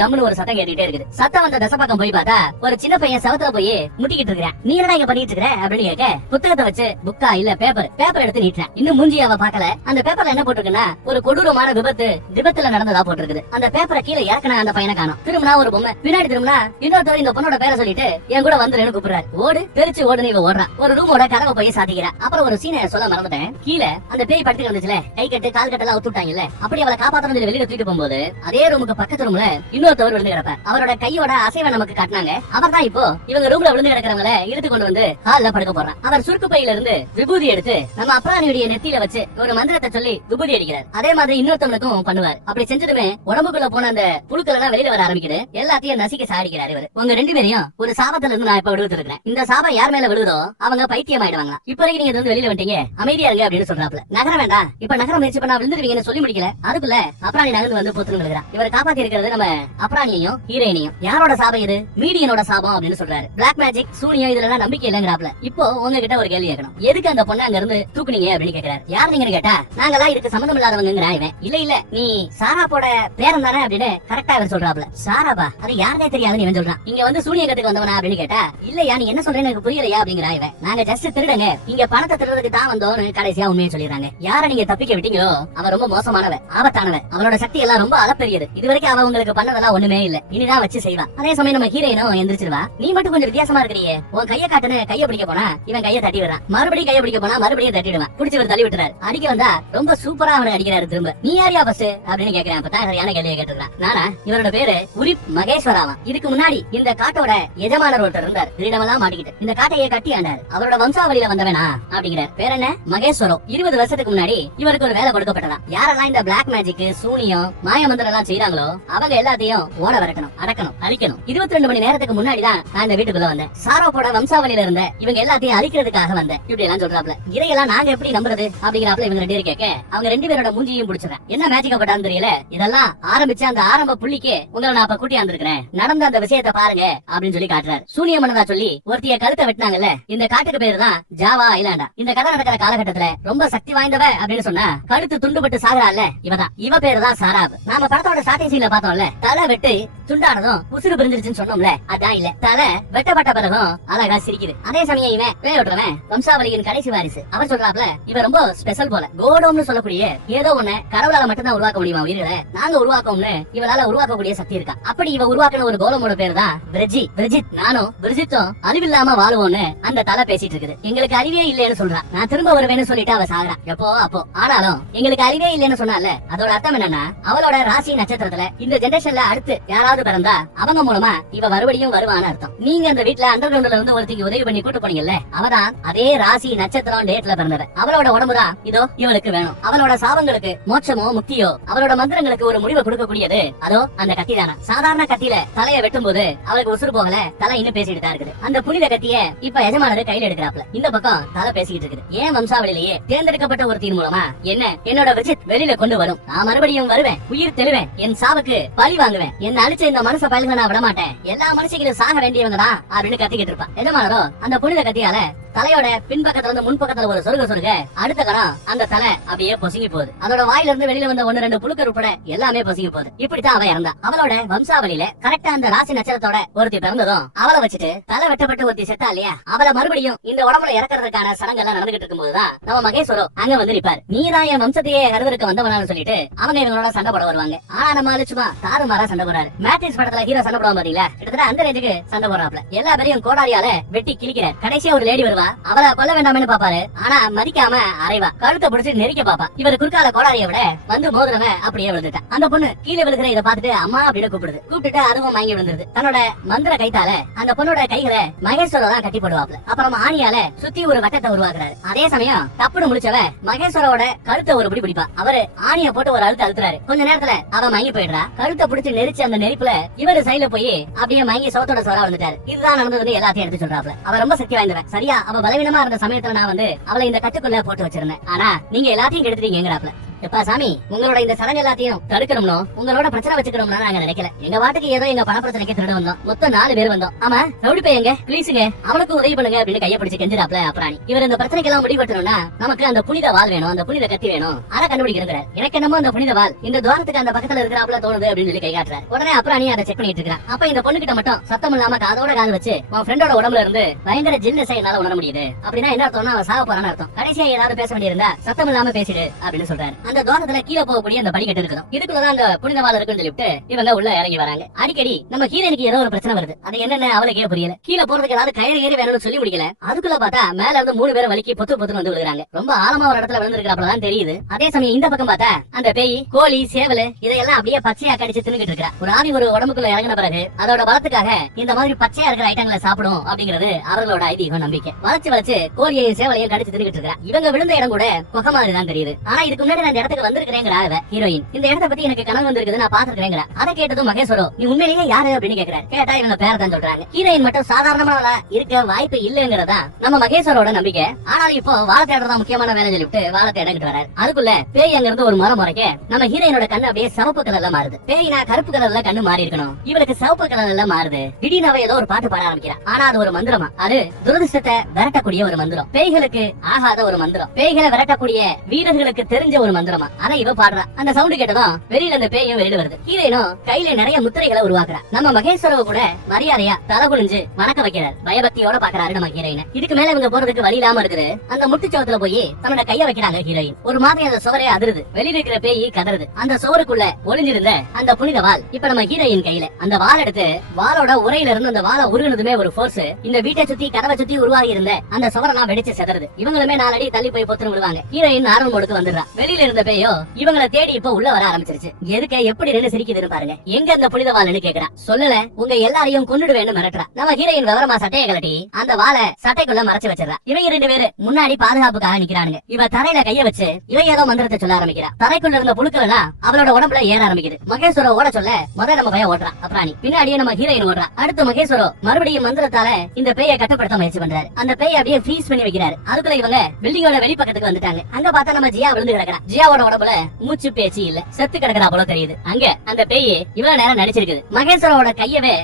டம்னு ஒரு சத்தம் கேட்டுட்டே இருக்குது. சத்தம் வந்த தசை பக்கம் போய் பார்த்தா ஒரு சின்ன பையன் செவத்துல போய் முட்டிக்கிட்டு இருக்கிறான். நீ என்னடா இங்க பண்ணிட்டு இருக்கிற அப்படின்னு கேட்க புத்தகத்தை வச்சு புக்கா இல்ல பேப்பர் எடுத்து நீட்டுறேன். இன்னும் மூஞ்சி அவ பாக்கல. அந்த பேப்பர்ல என்ன போட்டிருக்குன்னா ஒரு கொடூரமான விபத்துல நடந்ததா போட்டிருக்குது. அந்த பேப்பரை கீழே இறக்குன அந்த பையனை காணோம். திரும்பினா ஒரு பொம்மை, பின்னாடி திரும்பினா இன்னொருத்தர் இந்த பொண்ணோட பேரை சொல்லிட்டு என் கூட வந்துருன்னு கூப்பிடுறாரு. ஓடு தெரிச்சு ஓடுன்னு இவ ஓடுறான். ஒரு ரூமோட கதவை போய் சாத்திக்கிறா. அப்புறம் ஒரு சீனை சொல்ல மறந்துட்டேன். கீழே அந்த பேய் படுத்து கிடந்துச்சுல, கை கட்டு கால் கட்டெல்லாம் அவுத்துட்டாங்கல்ல, அப்படி அவளை காப்பாத்தணும் வெளியில தூக்கிட்டு போகும்போது அதே ரூமுக்கு பக்கத்து ரூம்ல இன்னொருத்தவர் விழுந்து கிடப்பார். அவரோட கையோட அசைவை நமக்கு காட்டினாங்க. அவர் தான் இப்போ இவங்க ரூம்ல விழுந்து கிடக்கிறவங்கள இழுத்து கொண்டு வந்து ஹால்ல படுக்க போறான். அவர் சுருக்கு பையில இருந்து விபூதி எடுத்து நம்ம அப்ராணியுடைய நெத்தியில வச்சு ஒரு மந்திரத்தை சொல்லி விபூதி அடிக்கிறார். அதே மாதிரி இன்னொருத்தவனுக்கும் பண்ணுவார். அப்படி செஞ்சதுமே உடம்புக்குள்ள போன அந்த புழுக்கள் எல்லாம் வெளியில வர ஆரம்பிக்குது. எல்லாத்தையும் நசிக்க சாடிக்கிறார் இவர். உங்க 2 பேரையும் ஒரு சாபத்துல இருந்து நான் இப்ப விடுவித்து இருக்கிறேன். இந்த சாபம் யார் மேல விழுதோ அவங்க பைத்தியம் ஆயிடுவாங்க. இப்போதைக்கு நீங்க வெளியில வந்துட்டீங்க, அமைதியா இருங்க அப்படின்னு சொல்றாப்ல. நகர வேண்டாம், இப்ப நகர முயற்சி பண்ணா விழுந்துருவீங்கன்னு சொல்லி முடிக்கல. அதுக்குள்ள அப்புறம் அப்ராணி நகர்ந்து வந்து பொத்துன்னு விழுகிறா. இவர் காப்பாத்தி இருக்கிறது நம்ம அப்ராணியையும் ஹீரோயினையும். யாரோட சாபம் இது? மீடியனோட சாபம் அப்படின்னு சொல்றாரு. பிளாக் மேஜிக் சூனியம் இதுல எல்லாம் நம்பிக்கை இல்லங்கறாப்ல. இப்போ உங்ககிட்ட ஒரு கேள்வி கேட்கணும். எதுக்கு அந்த பொண்ணை அங்க இருந்து தூக்குனீங்க அப்படின்னு கேக்குறாரு. யார் நீங்கன்னு கேட்டா நாங்கெல்லாம் இதுக்கு சம்பந்தம் இல்லாதவங்கங்கறா இவன். இல்ல நீ சாராப்போட பேரன் தானே அப்படின்னு கரெக்டா அவர் சொல்றாப்ல. சாராபா அது யாருனே தெரியாதுன்னு இவன் சொல்றான். இங்க வந்து சூனியகத்துக்கு வந்தவனா அப்படின்னு கேட்டா இல்லையா நீ என்ன சொல்றேன்னு எனக்கு புரியலையா அப்படிங்கறா இவன். நாங்க ஜஸ்ட் திருடங்க, இங்க பணத்தை திருடுறதுக்கு தான் வந்தோம்னு கடைசியா உண்மையை சொல்லிடுறாங்க. யார நீங்க தப்பிக்க விட்டீங்களோ அவ ரொம்ப மோசமானவ, ஆபத்தானவ. அவளோட சக்தி எல்லாம் ரொம்ப அளப்பெரியது. இதுவரைக்கும் அவ உங்களுக்கு பண்ணதெல்லாம் ஒண்ணுமே இல்ல, இனிதான் வச்சு செய்வா. அதே சமயம் நம்ம ஹீரோயினும் எந்திரிச்சிருவா. நீ மட்டும் கொஞ்சம் வித்தியாசமா இருக்கிறியே, உன் கைய காட்டுன்னு கைய பிடிக்க போனா இவன் கைய தட்டி விடுறான். மறுபடியும் கைய பிடிக்க போனா மறுபடியும் தட்டிடுவான். புடிச்சு தள்ளி விட்டுறாரு. அடிக்க வந்தா ரொம்ப சூப்பரா அவனை அடிக்கிறாரு. திரும்ப நீ யாரியா பஸ் அப்படின்னு கேக்குறேன். அப்பதான் சரியான கேள்வியை கேட்டுறான். நானா இவரோட பேரு உரிப் மகேஸ்வராவா. இதுக்கு முன்னாடி இந்த காட்டோட எஜமானர் ஒருத்தர் இருந்தார். கிரீடமெல்லாம் மாட்டிக்கிட்டு இந்த காட்டையே கட்டி ஆண்டாரு. அவரோட வம்சாவளியில வந்தவனா அப்படிங்கிறார். பேர் என்ன? மகேஸ்வரம். 20 வருஷத்துக்கு முன்னாடி இவருக்கு ஒரு வேலை கொடுக்கப்பட்டதா. யாரெல்லாம் இந்த பிளாக் மேஜிக் சூனியம் மாயமந்திரம் எல்லாம் செய்யறாங்களோ அவங்க எல்லாத்தையும் ஓட வரக்கணும், அடக்கணும், அழிக்கணும். 22 மணி நேரத்துக்கு முன்னாடி தான் நான் இந்த வீட்டுக்குள்ள வந்தேன். சாரோப்போட வம்சாவளியில இருந்த இவங்க எல்லாத்தையும் அழிக்கிறதுக்காக வந்தேன். இப்படி எல்லாம் சொல்றாப்ல. இதையெல்லாம் நாங்க எப்படி நம்புறது அப்படிங்கிறாப்ல. இவங்க 2 பேரும் கேட்க அவங்க 2 பேரோட மூஞ்சியும் பிடிச்சிடறேன். என்ன மேஜிக் பட்டான்னு தெரியல. இதெல்லாம் ஆரம்பிச்ச அந்த ஆரம்ப புள்ளிக்கு உங்களை நான் அப்ப கூட்டி வந்திருக்கிறேன். நடந்த அந்த விஷயத்தை பாருங்க அப்படின்னு சொல்லி காட்டுறாரு. சூனியம் பண்ணதா சொல்லி ஒருத்திய கழுத்தை வெட்டினாங்கல்ல, இந்த காட்டுக்கு பேரு தான் ஜாவா ஐலாண்டா. இந்த கதை நடக்கிற காலகட்டத்துல ரொம்ப சக்தி வாய்ந்தவ அப்படின்னு சொன்னா கழுத்து துண்டுபட்டு சாகுறாள்ல இவதான். இவ பேரு தான் சாராப். நாம படத்தோட ஸ்டார்டிங் சீன்ல பார்த்தோம்ல, தலை வெட்டு துண்டானதும் உசுறு பிரிஞ்சிருச்சுன்னு சொன்னோம்ல, அதான் இல்ல. தலை வெட்டப்பட்ட பிறகும் அழகா சிரிக்குது. அதே சமயம் இவன் பேர் விட்டுறவன் வம்சாவளியின் கடைசி வாரிசு. அவர் சொல்றாப்ல இவ ரொம்ப ஸ்பெஷல் போல. கோடோம்னு சொல்லக்கூடிய ஏதோ ஒண்ணு கடவுளால மட்டும்தான் உருவாக்க முடியுமா உயிர்களை நாங்க உருவாக்கோம்னு இவளால உருவாக்கக்கூடிய சக்தி இருக்கா. அப்படி இவ உருவாக்கின ஒரு கோலமோட பேர் தான் பிரிஜித். நானும் பிரிஜித்தும் அறிவில்லாம வாழுவோம்னு அந்த தலை பேசிட்டு இருக்குது. எங்களுக்கு அறிவே இல்லைன்னு சொல்றான். நான் திரும்ப வருவேன்னு சொல்லிட்டு அவ சாகுறா. எப்போ அப்போ. ஆனாலும் எங்களுக்கு அறிவே இல்லைன்னு சொன்னால அதோட அர்த்தம் என்னன்னா அவளோட ராசி நட்சத்திரத்துல இந்த ஜெனரேஷன்ல அடுத்து யாராவது பிறந்தா அவங்க மூலமா இவ மறுபடியும் வருவான்னு அர்த்தம். நீங்க அந்த வீட்டுல அண்டர் கிரவுண்ட்ல இருந்து ஒருத்திக்கு உதவி பண்ணி கூட்டு போனீங்கல்ல, அவதான் அதே ராசி நட்சத்திரம் டேட்ல பிறந்தவ. அவளோட உடம்புதான் இதோ இவளுக்கு வேணும். அவளோட சாபங்களுக்கு மோட்சமோ முக்தியோ அவளோட மந்திரங்களுக்கு ஒரு முடிவை கொடுக்கக்கூடியது அதோ அந்த கத்தி தானா. சாதாரண கத்தியில தலையை வெட்டும் போது அவளுக்கு உசுறு போகல, தலை இன்னும் பேசிட்டு தான் இருக்குது. அந்த புனித கத்திய இப்ப எஜமானது கையில எடுக்கிறாப்ல. இந்த பக்கம் தலை பேசிக்கிட்டு இருக்குது. ஏன் வம்சாவளிலேயே தேர்ந்தெடுக்கப்பட்ட ஒருத்தின் மூலமா என்ன என்னோட விஜித் வெளியில கொண்டு வரும். நான் மறுபடியும் வருவேன், உயிர் தெளிவேன், என் சாவுக்கு பழி வாங்குவேன், என்ன அழிச்ச இந்த மனுஷ பயிலுங்க நான் விட மாட்டேன், எல்லா மனுஷங்களும் சாக வேண்டியவங்க தான் அப்படின்னு கத்திக்கிட்டு இருப்பான். எஜமானரோ அந்த புனித கத்தியால தலையோட பின்பக்கத்துல இருந்து முன்பக்கத்துல ஒரு சொருக அடுத்த கணம் அந்த தலை அப்படியே பொசுங்கி போகுது. அதோட வாயில இருந்து வெளியில வந்த 1-2 புழுக்கள் உட்பட எல்லாமே பொசுங்கி போகுது. இப்படித்தான் அவ இறந்தா. அவளோட வம்சாவளியில கரெக்டா அந்த ராசி நட்சத்திரத்தோட ஒருத்தி பிறந்ததும் அவளை வச்சுட்டு தலை வெட்டப்பட்டு ஒருத்தி செத்தா இல்லையா, அவளை மறுபடியும் இந்த உடம்புல இறக்குறதுக்கான சடங்கெல்லாம் நடந்துகிட்டு இருக்கும் போதுதான் நம்ம மகேஸ்வரம் அங்க வந்து நிப்பாரு. நீதான் என் வம்சத்தையே கருவருக்கு வந்தவனான்னு சொல்லிட்டு அவங்க இவங்களோட சண்டை போட வருவாங்க. ஆனா நம்ம சும்மா தாறுமாறா சண்டை போறாரு. மேட்ரிக்ஸ் படத்துல ஹீரோ சண்டை போடுவாங்க பாத்தீங்களா, கிட்டத்தட்ட அந்த ரேஞ்சுக்கு சண்டை போடுறாப்ல. எல்லா பேரையும் கோடாரியால வெட்டி கிழிக்கிறார். கடைசியா ஒரு லேடி வருவா, அவளை கொல்ல வேண்டாம்னு பாப்பாரு. ஆனா மதிக்காம அரைவா, கழுத்தை பிடிச்சு நெரிக்க பாப்பா. இவர் குறுக்கால கோடாரிய விட வந்து மோதிரவன் அப்படியே விழுந்துட்டான். அந்த பொண்ணு கீழே விழுகிற இதை பார்த்துட்டு அம்மா அப்படின்னு கூப்பிட்டுட்டு அதுவும் வாங்கி விழுந்துருது. தன்னோட மந்திர கைத்தால அந்த பொண்ணோட கைகளை மகேஸ்வரம் தான் கட்டி போடுவாப்ல. அப்புறம் ஆணியால சுத்தி ஒரு வட்டத்தை உருவாக்குறாரு. அதே சமயம் தப்புன்னு முடிச்சவ மகேஸ்வரோட கழுத்தை ஒரு பிடி பிடிப்பா. அவரு ஆணிய போட்டு ஒரு அழுத்துறாரு. கொஞ்ச நேரத்துல அவ மயங்கி போயிடுறா. கழுத்தை பிடிச்சு நெரிச்சு அந்த நெருப்புல இவரு சைடுல போய் அப்படியே மயங்கி சோத்தோட சோறா வந்துட்டாரு. இதுதான் நடந்தது எல்லாத்தையும் எடுத்து சொல்றாப்ல. அவ ரொம்ப சக்தி வாய்ந்தவன். சரியா அவ பலவீனமா இருந்த சமயத்துல நான் வந்து அவளை இந்த கட்டுக்குள்ள போட்டு வச்சிருந்தேன். ஆனா நீங்க எல்லாத்தையும் கெடுத்துட்டீங்கிறாப்ல. எப்பா சாமி, உங்களோட இந்த சடங்கு எல்லாத்தையும் தடுக்கணும்னோ உங்களோட பிரச்சனை வச்சுக்கணும்னு நாங்க நினைக்கல. எங்க வாட்டுக்கு ஏதோ எங்க பண பிரச்சனைக்கு திருட வந்தோம். மொத்தம் 4 பேர் வந்தோம். ஆமா ரவுடி பையங்க பிளீஸுங்க அவனுக்கு உதவி பண்ணுங்க அப்படின்னு கைய பிடிச்சு கெஞ்சிராப்ல அப்ராணி. இவர் இந்த பிரச்சனைக்கு எல்லாம் முடிவெட்டணும்னா நமக்கு அந்த புனித வாள் வேணும், அந்த புனித கத்தி வேணும், அதை கண்டுபிடிக்கிறார். எனக்கு என்னமோ அந்த புனித வாள் இந்த துவாரத்துக்கு அந்த பக்கத்துல இருக்கிறாப்ல தோணுது அப்படின்னு சொல்லி கை காட்டுறாரு. உடனே அப்ராணி அதை செக் பண்ணிட்டு இருக்கான். அப்ப இந்த பொண்ணு கிட்ட மட்டும் சத்தம் இல்லாம காதோட காது வச்சு உன் ஃப்ரெண்டோட உடம்புல இருந்து பயங்கர ஜில்னஸை என்னால உணர முடியுது அப்படின்னா என்ன அர்த்தம்னா அவன் சாக போறான்னு அர்த்தம். கடைசியா ஏதாவது பேச வேண்டியிருந்தா சத்தம் இல்லாம பேசிடு அப்படின்னு சொல்றாரு. அந்த துவாரத்துல கீழே போகக்கூடிய அந்த படிக்கட்டு இருக்குது. இதுக்குள்ளதான் அந்த புனித வாள் இருக்குன்னு சொல்லிட்டு இவங்க உள்ள இறங்கி வராங்க. அடிக்கடி நம்ம ஹீரோனுக்கு ஏதோ ஒரு பிரச்சனை வருது. அது என்னன்னு அவளுக்கே புரியல. கீழே போறதுக்கு ஏதாவது கயிறு ஏறி வேணும்னு சொல்லி முடிக்கல. அதுக்குள்ள பார்த்தா மேல இருந்து 3 பேரை வலிக்கி பொத்து வந்து விழுறாங்க. ரொம்ப ஆழமா ஒரு இடத்துல விழுந்திருக்காப்லதான் தெரியுது. அதே சமயம் இந்த பக்கம் பார்த்தா அந்த பேய் கோழி சேவல் இதையெல்லாம் அப்படியே பச்சையா கடிச்சு தின்னுகிட்டு இருக்கா. ஒரு ஆவி ஒரு உடம்புக்குள்ள இறங்கின பிறகு அதோட பலத்துக்காக இந்த மாதிரி பச்சையா இருக்கிற ஐட்டங்களை சாப்பிடும் அப்படிங்கிறது அவர்களோட ஐதீகம் நம்பிக்கை. வளைச்சு கோழியையும் சேவலையும் கடிச்சு தின்னுகிட்டு இருக்கா. இவங்க விழுந்த இடம் கூட குகை மாதிரி தான் தெரியுது. ஆனா இதுக்கு முன்னாடி நான் இந்த இடத்துக்கு வந்திருக்கிறேங்கிற ஹீரோயின். இந்த இடத்தை பத்தி எனக்கு கனவு வந்திருக்குது, நான் பாத்துக்கிறேங்கிற. அதை கேட்டதும் மகேஸ்வரோ நீ உண்மையிலேயே யாரு அப்படின்னு கேக்குறாரு. கேட்டா இவங்க பேரை தான் சொல்றாங்க. ஹீரோயின் மட்டும் சாதாரணமானவளா இருக்க வாய்ப்பு இல்லங்கிறதா நம்ம மகேஸ்வரோட நம்பிக்கை. ஆனாலும் இப்போ வாழை தேடுறதா முக்கியமான வேலை சொல்லிட்டு வாழை தேடிட்டு வராரு. அதுக்குள்ள பேய் அங்க இருந்து ஒரு மரம் முறைக்க நம்ம ஹீரோயினோட கண்ணு அப்படியே சிவப்பு கலர்ல மாறுது. பேய் நான் கருப்பு கலர்ல கண்ணு மாறி இருக்கணும், இவளுக்கு சிவப்பு கலர்ல மாறுது. திடீர்னு அவ ஏதோ ஒரு பாட்டு பாட ஆரம்பிக்கிறா. ஆனா அது ஒரு மந்திரமா, அது துரதிஷ்டத்தை விரட்டக்கூடிய ஒரு மந்திரம், பேய்களுக்கு ஆகாத ஒரு மந்திரம், பேய்களை விரட்டக்கூடிய வீரர்களுக்கு தெரிஞ்ச ஒரு மந்திரமா. அதை இவ பாடுறா. அந்த சவுண்ட் கேட்டதும் வெளியில அந்த பேயும் வெளியில வருது. ஹீரோயினும் கையில நிறைய முத்திரைகளை உருவாக்குறா. நம்ம மகேஸ்வரவு கூட மரியாதையா தலை குனிஞ்சு வணக்க வைக்கிறார். பயபக்தியோட பாக்குறாரு நம்ம ஹீரோயின். இதுக்கு மேல இவங்க போறதுக்கு வழி இல்லாம இருக்குது. அந்த முட்டுச்சவத்துல போய் தன்னோட கைய வைக்கிறாங்க ஹீரோயின். ஒரு மாதிரி அந்த சுவரே அதிருது. வெளியில இருக்கிற பேய் கதறுது. அந்த சுவருக்குள்ள ஒளிஞ்சிருந்த அந்த புனித வாள் இப்ப நம்ம ஹீரோயின் கையில. அந்த வாள் எடுத்து வாளோட உரையில இருந்து அந்த வாளை உருகுனதுமே ஒரு போர்ஸ் இந்த வீட்டை சுத்தி கதவை சுத்தி உருவாகி இருந்த அந்த சுவரெல்லாம் வெடிச்சு செதறுது. இவங்களுமே 4 அடி தள்ளி போய் பொத்துன்னு விடுவாங்க. ஹீரோயின் நார்மல் மோடுக்கு வந்துடுறா. வெளியில இருந்த பேயோ இவங்களை தேடி இப்ப உள்ள வர ஆரம்பிச்சிருச்சு. எதுக்க எப்படி நின்னு சிரிக்குதுன்னு பாருங்க. எங்க அந்த புனித வாள்னு கேக்குறா. சொல்லல உங்க எல்லாரையும் கொன்னுடுவேன்னு மிரட்டுறா. நம்ம ஹீரோயின் விவரமா சட்டையை கலட்டி அந்த வாளை சட்டைக்குள்ள மறைச்சு வச்சிடறா. இவங்க 2 பேரு முன்னாடி பாதுகாப்புக்காக நிக்கிறானுங்க. இவ தரையில கைய வச்சு இவ ஏதோ மந்திரத்தை சொல்ல ஆரம்பிக்கிறா. தரைக்குள்ள இருந்த புழுக்கள் எல்லாம் அவளோட உடம்புல ஏற ஆரம்பிக்குது. மகேஸ்வரோ ஓட சொல்ல முதல்ல நம்ம பையன் ஓடுறா. அப்புறம் பின்னாடியே நம்ம ஹீரோயின் ஓடுறா. அடுத்து மகேஸ்வரோ மறுபடியும் மந்திரத்தால இந்த பேயை கட்டுப்படுத்த முயற்சி பண்றாரு. அந்த பேயை அப்படியே ஃப்ரீஸ் பண்ணி வைக்கிறாரு. அதுக்குள்ள இவங்க பில்டிங்கோட வெளிப்பக்கத்துக்கு வந்துட்டாங்க. அங்க பார்த்தா நம்ம ஜியா விழுந்து கிடக்குறா. ஜியாவோட உடம்புல மூச்சு பேச்சு இல்ல, செத்து கிடக்குறா போல தெரியுது. அங்க அந்த பேய் இவ்வளவு நேரம் நடிச்சிருக்குது. மகேஸ்வரோட கையவே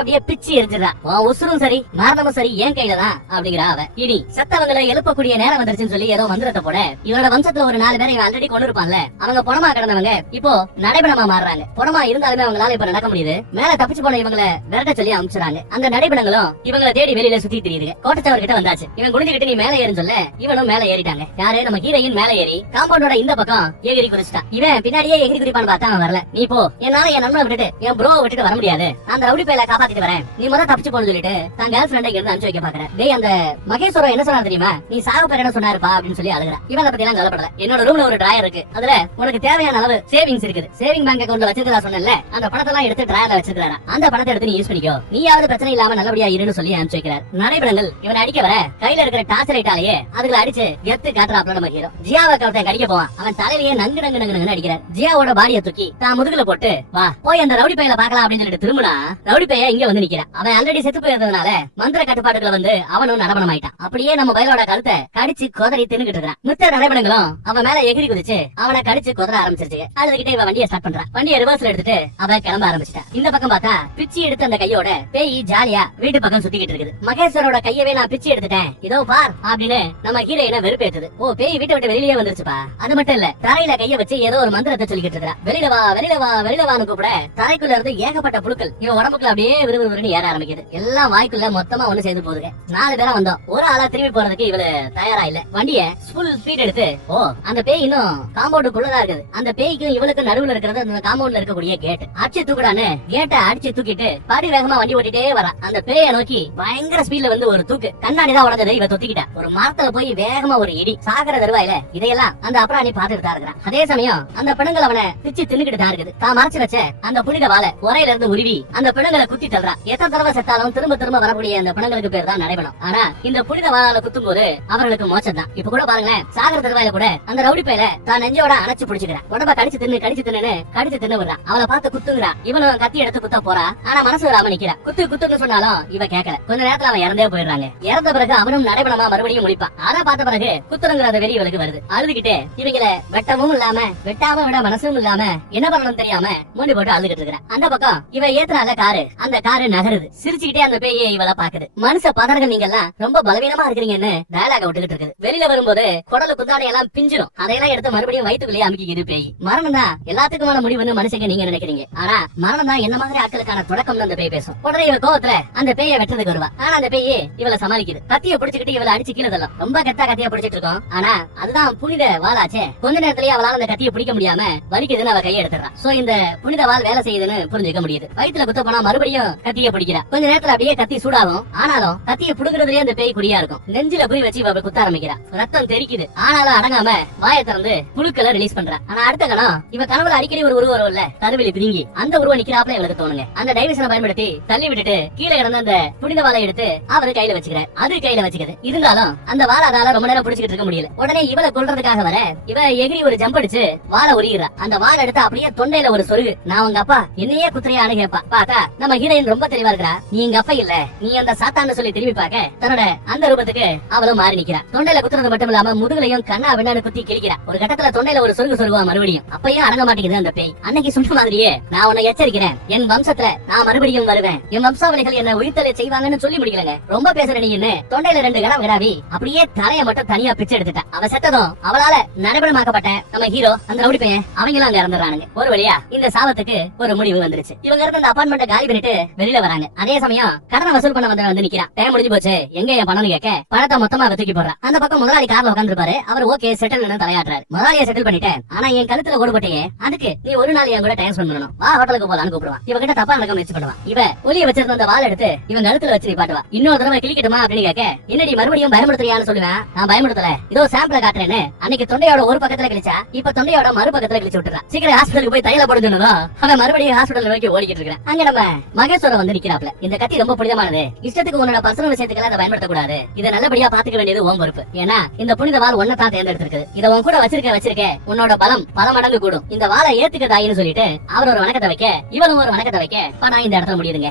அப்படியே பிச்சு எரிஞ்சிடறா. உசுரும் சரி மரணமும் சரி என் கையில தான் அப்படிங்கிறா அவ. இனி செத்தவங்களை எழுப்பக்கூடிய நேரம் வந்துருச்சுன்னு சொல்லி ஏதோ மந்திரத்தை போட இவரோட வம்சத்துல ஒரு 4 பேரை ஆல்ரெடி கொண்டு இருப்பான்ல, அவங்க பணமா கிடந்தவங்க இப்போ நடைபெணமா மாறுறாங்க. பணமா இருந்தாலுமே அவங்களால இப்ப நடக்க முடியுது. மேல தப்பிச்சு போன இவங்களை விரட்ட சொல்லி அனுப்பிச்சுறாங்க. அந்த நடைபெணங்களும் இவங்களை தேடி வெளியில சுத்தி தெரியுது. கோட்டச்சவர் கிட்ட வந்தாச்சு. இவன் குடிஞ்சுக்கிட்டு நீ மேல ஏறுன்னு சொல்ல இவனும் மேல ஏறிட்டாங்க. யாரு நம்ம ஹீரோயின் மேல ஏறி காம்பவுண்டோட இந்த பக்கம் எகிரி குதிச்சுட்டான். இவன் பின்னாடியே எகிரி குதிப்பான்னு பார்த்தா அவன் வரல. நீ போ, என்னால என் நண்பனை விட்டுட்டு என் ப்ரோ விட்டுட்டு வர முடியாது, அந்த ரவுடி பையில காப்பாத்திட்டு வரேன், நீ முதல்ல தப்பிச்சு போன்னு சொல்லிட்டு தன் கேர்ள் ஃபிரெண்டை இருந்து அனுப்பிச்சு வைக்க பாக்குறேன். டேய் அந்த மகேஸ்வரம் என்ன சொன்னா தெரியுமா, நீ சாகு பேர் என்ன சொன்னாருப்பா அப்படின்னு சொல்லி அழுகுறா. இவன் அதை பத்தி எல்லாம் கவலைப்படல. என்னோட ரூம்ல ஒரு டிராயர் இருக்கு, அதுல உனக்கு தேவையான அளவு சேவிங்ஸ் இருக்குது. சேவிங் பேங்க் அக்கவுண்ட்ல வச்சிருக்கா சொன்னல, அந்த பணத்தெல்லாம் எடுத்து டிராயர்ல வச்சிருக்காரா. அந்த பணத்தை எடுத்து நீ யூஸ் பண்ணிக்கோ, நீயாவது பிரச்சனை இல்லாம நல்லபடியா இருன்னு சொல்லி அனுப்பிச்சு வைக்கிறார். நடைபெறங்கள் இவன் அடிக்க வர கையில இருக்கிற டார்ச் லைட்டாலேயே அதுல அடிச்சு கெத்து காட்டுறாப்ல நம்ம ஹீரோ. ஜியாவை கவுத்தை கடிக்க போவான். அவன் தலையிலேயே நங்கு நங்கு நங்கு நங்கு அடிக்கிறார். ஜியாவோட பாடியை தூக்கி தான் முதுகுல போட்டு வா போய் அந்த ரவுடி பையில பாக்கலாம் அப்படின்னு சொல்லிட்டு திரும்பினா ரவுடி பைய இங்க வந்து நிக்கிறான். அவன் ஆல்ரெடி செத்து போயிருந்ததுனால மந்திர கட்டுப்பாடுகளை வந்து அவனும் நடபணம் ஆயிட்டான். அப்படியே நம்ம பயிலோட கழுத்தை கடிச்சு கொதறி தின்னுகிட்டு இருக்கான். மித்த நடைபெணங்களும் அவன் மேல எகிரி குதிச்சு அவனை கடிச்சு கொதற ஆரம்பிச்சிருச்சு. அதுகிட்ட இவன் வண்டியை ஸ்டார்ட் பண்றான். வண்டியை ரிவர்ஸ்ல எடுத்துட்டு அவன் கிளம்ப ஆரம்பிச்சிட்டான். இந்த பக்கம் பார்த்தா பிச்சி எடுத்து அந்த கையோட பேய் ஜாலியா வீட்டு பக்கம் சுத்திக்கிட்டு இருக்குது. மகேஸ்வரோட கையவே நான் பிச்சி எடுத்துட்டேன், இதோ பார் அப்படின்னு நம்ம ஹீரோயினை வெறுப்பேத்துது. ஓ பேய் வீட்டை விட்டு வெளியிலே வந்துருச்சுப்பா. அது மட்டும் இல்ல, தரையில கைய வச்சு ஏதோ ஒரு மந்திரத்தை சொல்லிக்கிட்டு இருக்கா. வெளியில வா வெளியில வா வெளியில வான்னு கூப்பிட தரைக்குள்ள இருந்து ஏகப்பட்ட புழுக்கள் இவன் உடம்புக்குள்ள அப்படியே விறுவிறுன்னு ஏற ஆரம்பிக்குது. எல்லாம் வாய்க்குள்ள மொத்தமா ஒண்ணு சேர்ந்து போகுது. 4 பேரா வந்தோம், ஒரு ஆளா திரும்பி போறதுக்கு இவளு தயாரா இல்ல. வண்டிய ஃபுல் ஸ்பீட் எடுத்து அந்த பேய் இன்னும் காம்பவுண்டுக்குள்ளதான் இருக்குது. அந்த பேய்க்கும் இவளுக்கு நடுவுல இருக்கிறது அந்த காம்பவுண்ட்ல இருக்கக்கூடிய கேட். அடிச்சு தூக்குடான்னு கேட்டை அடிச்சு தூக்கிட்டு பாடி வேகமா வண்டி ஓட்டிட்டே வரா. அந்த பேயை நோக்கி பயங்கர ஸ்பீட்ல வந்து ஒரு தூக்கு. கண்ணாடி தான் உடஞ்சது, இவ தொத்திக்கிட்டா. ஒரு மரத்துல போய் வேகமா ஒரு இடி. சாகர தருவாயில இதையெல்லாம் அந்த அப்புறாணி பாத்துட்டு தான் இருக்கிறான். அதே சமயம் அந்த பெண்கள் அவனை பிச்சு தின்னுக்கிட்டு தான் இருக்குது. தான் மறைச்சு வச்ச அந்த புனித வாழை உரையில இருந்து உருவி அந்த பெண்களை குத்தி தள்ளுறான். எத்தனை தடவை செத்தாலும் திரும்ப திரும்ப வரக்கூடிய அந்த பெண்களுக்கு பேர் தான் நடைபெறும். ஆனா இந்த புனித வாழை குத்தும் போது அவர்களுக்கு மோச்சம் தான். இப்ப கூட பாருங்களேன், சாகர தருவாயில கூட அந்த ரவுடி பையில தான் நெஞ்சோட அணைச்சு பிடிச்சுக்கிறான். உடம்ப கடிச்சு தின்னு கடிச்சு தின்னு விடுறான். அவளை பார்த்து குத்துங்கிறா. இவனும் கத்தி எடுத்து குத்த போறா. ஆனா மனசு வராம நிக்கிறா. குத்துன்னு சொன்னாலும் இவ கேட்கல. கொஞ்ச நேரத்துல அவன் இறந்தே போயிடுறாங்க. இறந்த பிறகு அவனும் நடைபெறமா மறுபடியும் முடிப்பான். அதை பார்த்த பிறகு குத்துறங்கிற வெறி இவளுக்கு வருது. அழுதுகிட்டே இவங்களை வெட்டவும் இல்லாம வெட்டாம விட மனசும் இல்லாம என்ன பண்ணணும் தெரியாம மூடி போட்டு அழுதுகிட்டு இருக்கிறான். அந்த பக்கம் இவ ஏத்துனால காரு, அந்த காரு நகருது. சிரிச்சுக்கிட்டே அந்த பேயை இவளை பாக்குது. மனுஷ பதர்கள் நீங்க எல்லாம் ரொம்ப பலவீனமா இருக்கிறீங்கன்னு டயலாக விட்டுக்கிட்டு இருக்குது. வெளியில வரும்போது குடலு குந்தாடை எல்லாம் பிஞ்சிரும். அதையெல்லாம் எடுத்து மறுபடியும் வயிற்றுக்குள்ளேயே அமைக்கிது பேய். மரணம் தான் எல்லாத்துக்குமான முடிவுன்னு மனுஷங்க நீங்க நினைக்கிறீங்க. ஆனா மரணம் தான் என்ன மாதிரி ஆட்களுக்கான தொடக்கம் அந்த பேய் பேசும். உடனே இவ கோவத்துல அந்த பேயை வெட்டுறதுக்கு வருவா. ஆனா அந்த பேயே இவளை சமாளிக்குது. கத்திய பிடிச்சிக்கிட்டு இவளை அடிச்சு கீழே தள்ளும். ரொம்ப கெத்தா கத்திய பிடிச்சிட்டு இருக்கோம். ஆனா அதுதான் புனித வாளாச்சே. கொஞ்ச நேரத்திலேயே அவளால அந்த கத்திய பிடிக்க முடியாம வலிக்குதுன்னு அவ கையை எடுத்துறான். சோ இந்த புனித வாள் வேலை செய்யுதுன்னு புரிஞ்சுக்க முடியுது. வயிற்றுல குத்த போனா மறுபடியும் கத்திய பிடிக்கிறா. கொஞ்ச நேரத்துல அப்படியே கத்தி சூடாகும். ஆனாலும் கத்திய புடுங்குறதுலயே அந்த பேய் குறியா இருக்கும். நெஞ்சில குறி வச்சு இவ குத்த ஆரம்பிக்கிறா. ரத்தம் தெரிக்குது. ஆனாலும் அடங்காம வாயை திறந்து புழுக்களை ரிலீஸ் பண்றா. ஆனா அடுத்த கணம் இவ கனவுல அடிக்கடி ஒரு உருவம் இல்ல, கருவிலி பிரிங்கி அந்த உருவம் நிக்கிறாப்ல இவளுக்கு தோணுங்க. அந்த டைவர்ஷனை பயன்படுத்தி தள்ளி விட்டுட்டு கீழே கிடந்த அந்த புனித வாளை எடுத்து அவரு கையில வச்சுக்கிறார். அது கையில வச்சுக்குது. இருந்தாலும் அந்த வாழை அதால ரொம்ப நேரம் பிடிச்சிட்டு இருக்க முடியல. உடனே இவளை கொல்றதுக்காக வர இவ எகிரி ஒரு ஜம்ப் அடிச்சு வாழை உரிகிறா. அந்த வாழை எடுத்து அப்படியே தொண்டையில ஒரு சொருகு. நான் உங்க அப்பா என்னையே குத்துறையானு கேப்பா. பார்த்தா நம்ம ஹீரோயின் ரொம்ப தெளிவா இருக்கிறா. நீ எங்க அப்பா இல்ல, நீ அந்த சாத்தான்னு சொல்லி திரும்பி பார்க்க தன்னோட அந்த ரூபத்துக்கு அவளும் மாறி நிக்கிறா. தொண்டையில குத்துறது மட்டும் இல்லாம முதுகுலையும் கண்ணா வெண்ணான்னு குத்தி கிழிக்கிறா. ஒரு கட்டத்துல தொண்டையில ஒரு சொருகுவா மறுபடியும். அப்பயும் அடங்க மாட்டேங்குது அந்த பேய். அன்னைக்கு சொன்ன மாதிரியே நான் உன்னை எச்சரிக்கிறேன், என் வம்சத்துல நான் மறுபடியும் வருவேன், என் வம்சாவளிகள் என்ன உயிர்த்தலை செய்வாங்கன்னு சொல்லி முடிக்கலங்க. ரொம்ப பேசுற நீ என்ன. தொண்டையில 2 கணம் கிடாவி அப்படியே தலைய மட்டும் தனியா பிச்சை எடுத்துட்டா. அவ செத்ததும் அவளால நடைபெறமாக்கப்பட்ட நம்ம ஹீரோ அந்த ரவுடி பையன் அவங்க அங்க இறந்துறானுங்க. ஒரு வழியா இந்த சாவத்துக்கு ஒரு முடிவு வந்துருச்சு. இவங்க இருந்த அந்த அபார்ட்மெண்ட்டை காலி பண்ணிட்டு வெளியில வராங்க. அதே சமயம் கடனை வசூல் பண்ண வந்து நிக்கிறான். டைம் முடிஞ்சு போச்சு, எங்க என் பணம்னு கேட்க பணத்தை மொத்தமா தூக்கி போடுறான். அந்த பக்கம் முதலாளி கார்ல உட்காந்துருப்பாரு. அவர் ஓகே செட்டில் தலையாடுறாரு. முதலாளியை செட்டில் பண்ணிட்டேன், ஆனா என் கழுத்துல ஓடு போட்டே, அதுக்கு நீ ஒரு நாள் என் கூட டைம் ஸ்பெண்ட் பண்ணணும், வா ஹோட்டலுக்கு போலான்னு கூப்பிடுவான். இவகிட்ட தப்பா நடக்க முயற்சி பண்ணுவான். இவ ஒலிய வச்சிருந்த அந்த வாள் எடுத்து இவன் கழுத்துல வச்சு பாட்டுவா. இன்னொரு தடவை கிளிக்கட்டுமா அப்படின்னு கேட்க, என்னடி மறுபடியும் பயமுறுத்துறியான்னு சொல்லுவேன். நான் பயமுறுத்தல, இதோ சாம்பிள காட்டுறேன்னு. அன்னைக்கு தொண்டையோட ஒரு பக்கத்துல கிழிச்சா, இப்ப தொண்டையோட மறு பக்கத்துல கிழிச்சு விட்டுறான். சீக்கிரம் ஹாஸ்பிட்டலுக்கு போய் தையல போட சொன்னதும் அவன் மறுபடியும் ஹாஸ்பிட்டல் நோக்கி ஓடிக்கிட்டு இருக்கான். அங்க நம்ம மகேஸ்வரன் வந்து நிக்கிறாப்ல. இந்த கத்தி ரொம்ப புனிதமானது, இஷ்டத்துக்கு உன்னோட பர்சனல் விஷயத்துக்கு அதை பயன்படுத்த கூடாது, இதை நல்லபடியா பாத்துக்க வேண்டியது உன் பொறுப்பு. ஏன்னா இந்த புனித வாள் ஒன்ன தான் தேர்ந்தெடுத்திருக்கு. இதை உன் கூட வச்சிருக்க உன்னோட பலம் பல மடங்கு கூடும். இந்த வாளை ஏத்துக்கதாயின்னு சொல்லிட்டு அவர் ஒரு வணக்கத்தை வைக்க, இவனும் ஒரு வணக்கத்தை வைக்க பணம் இந்த இடத்துல முடியுதுங்க.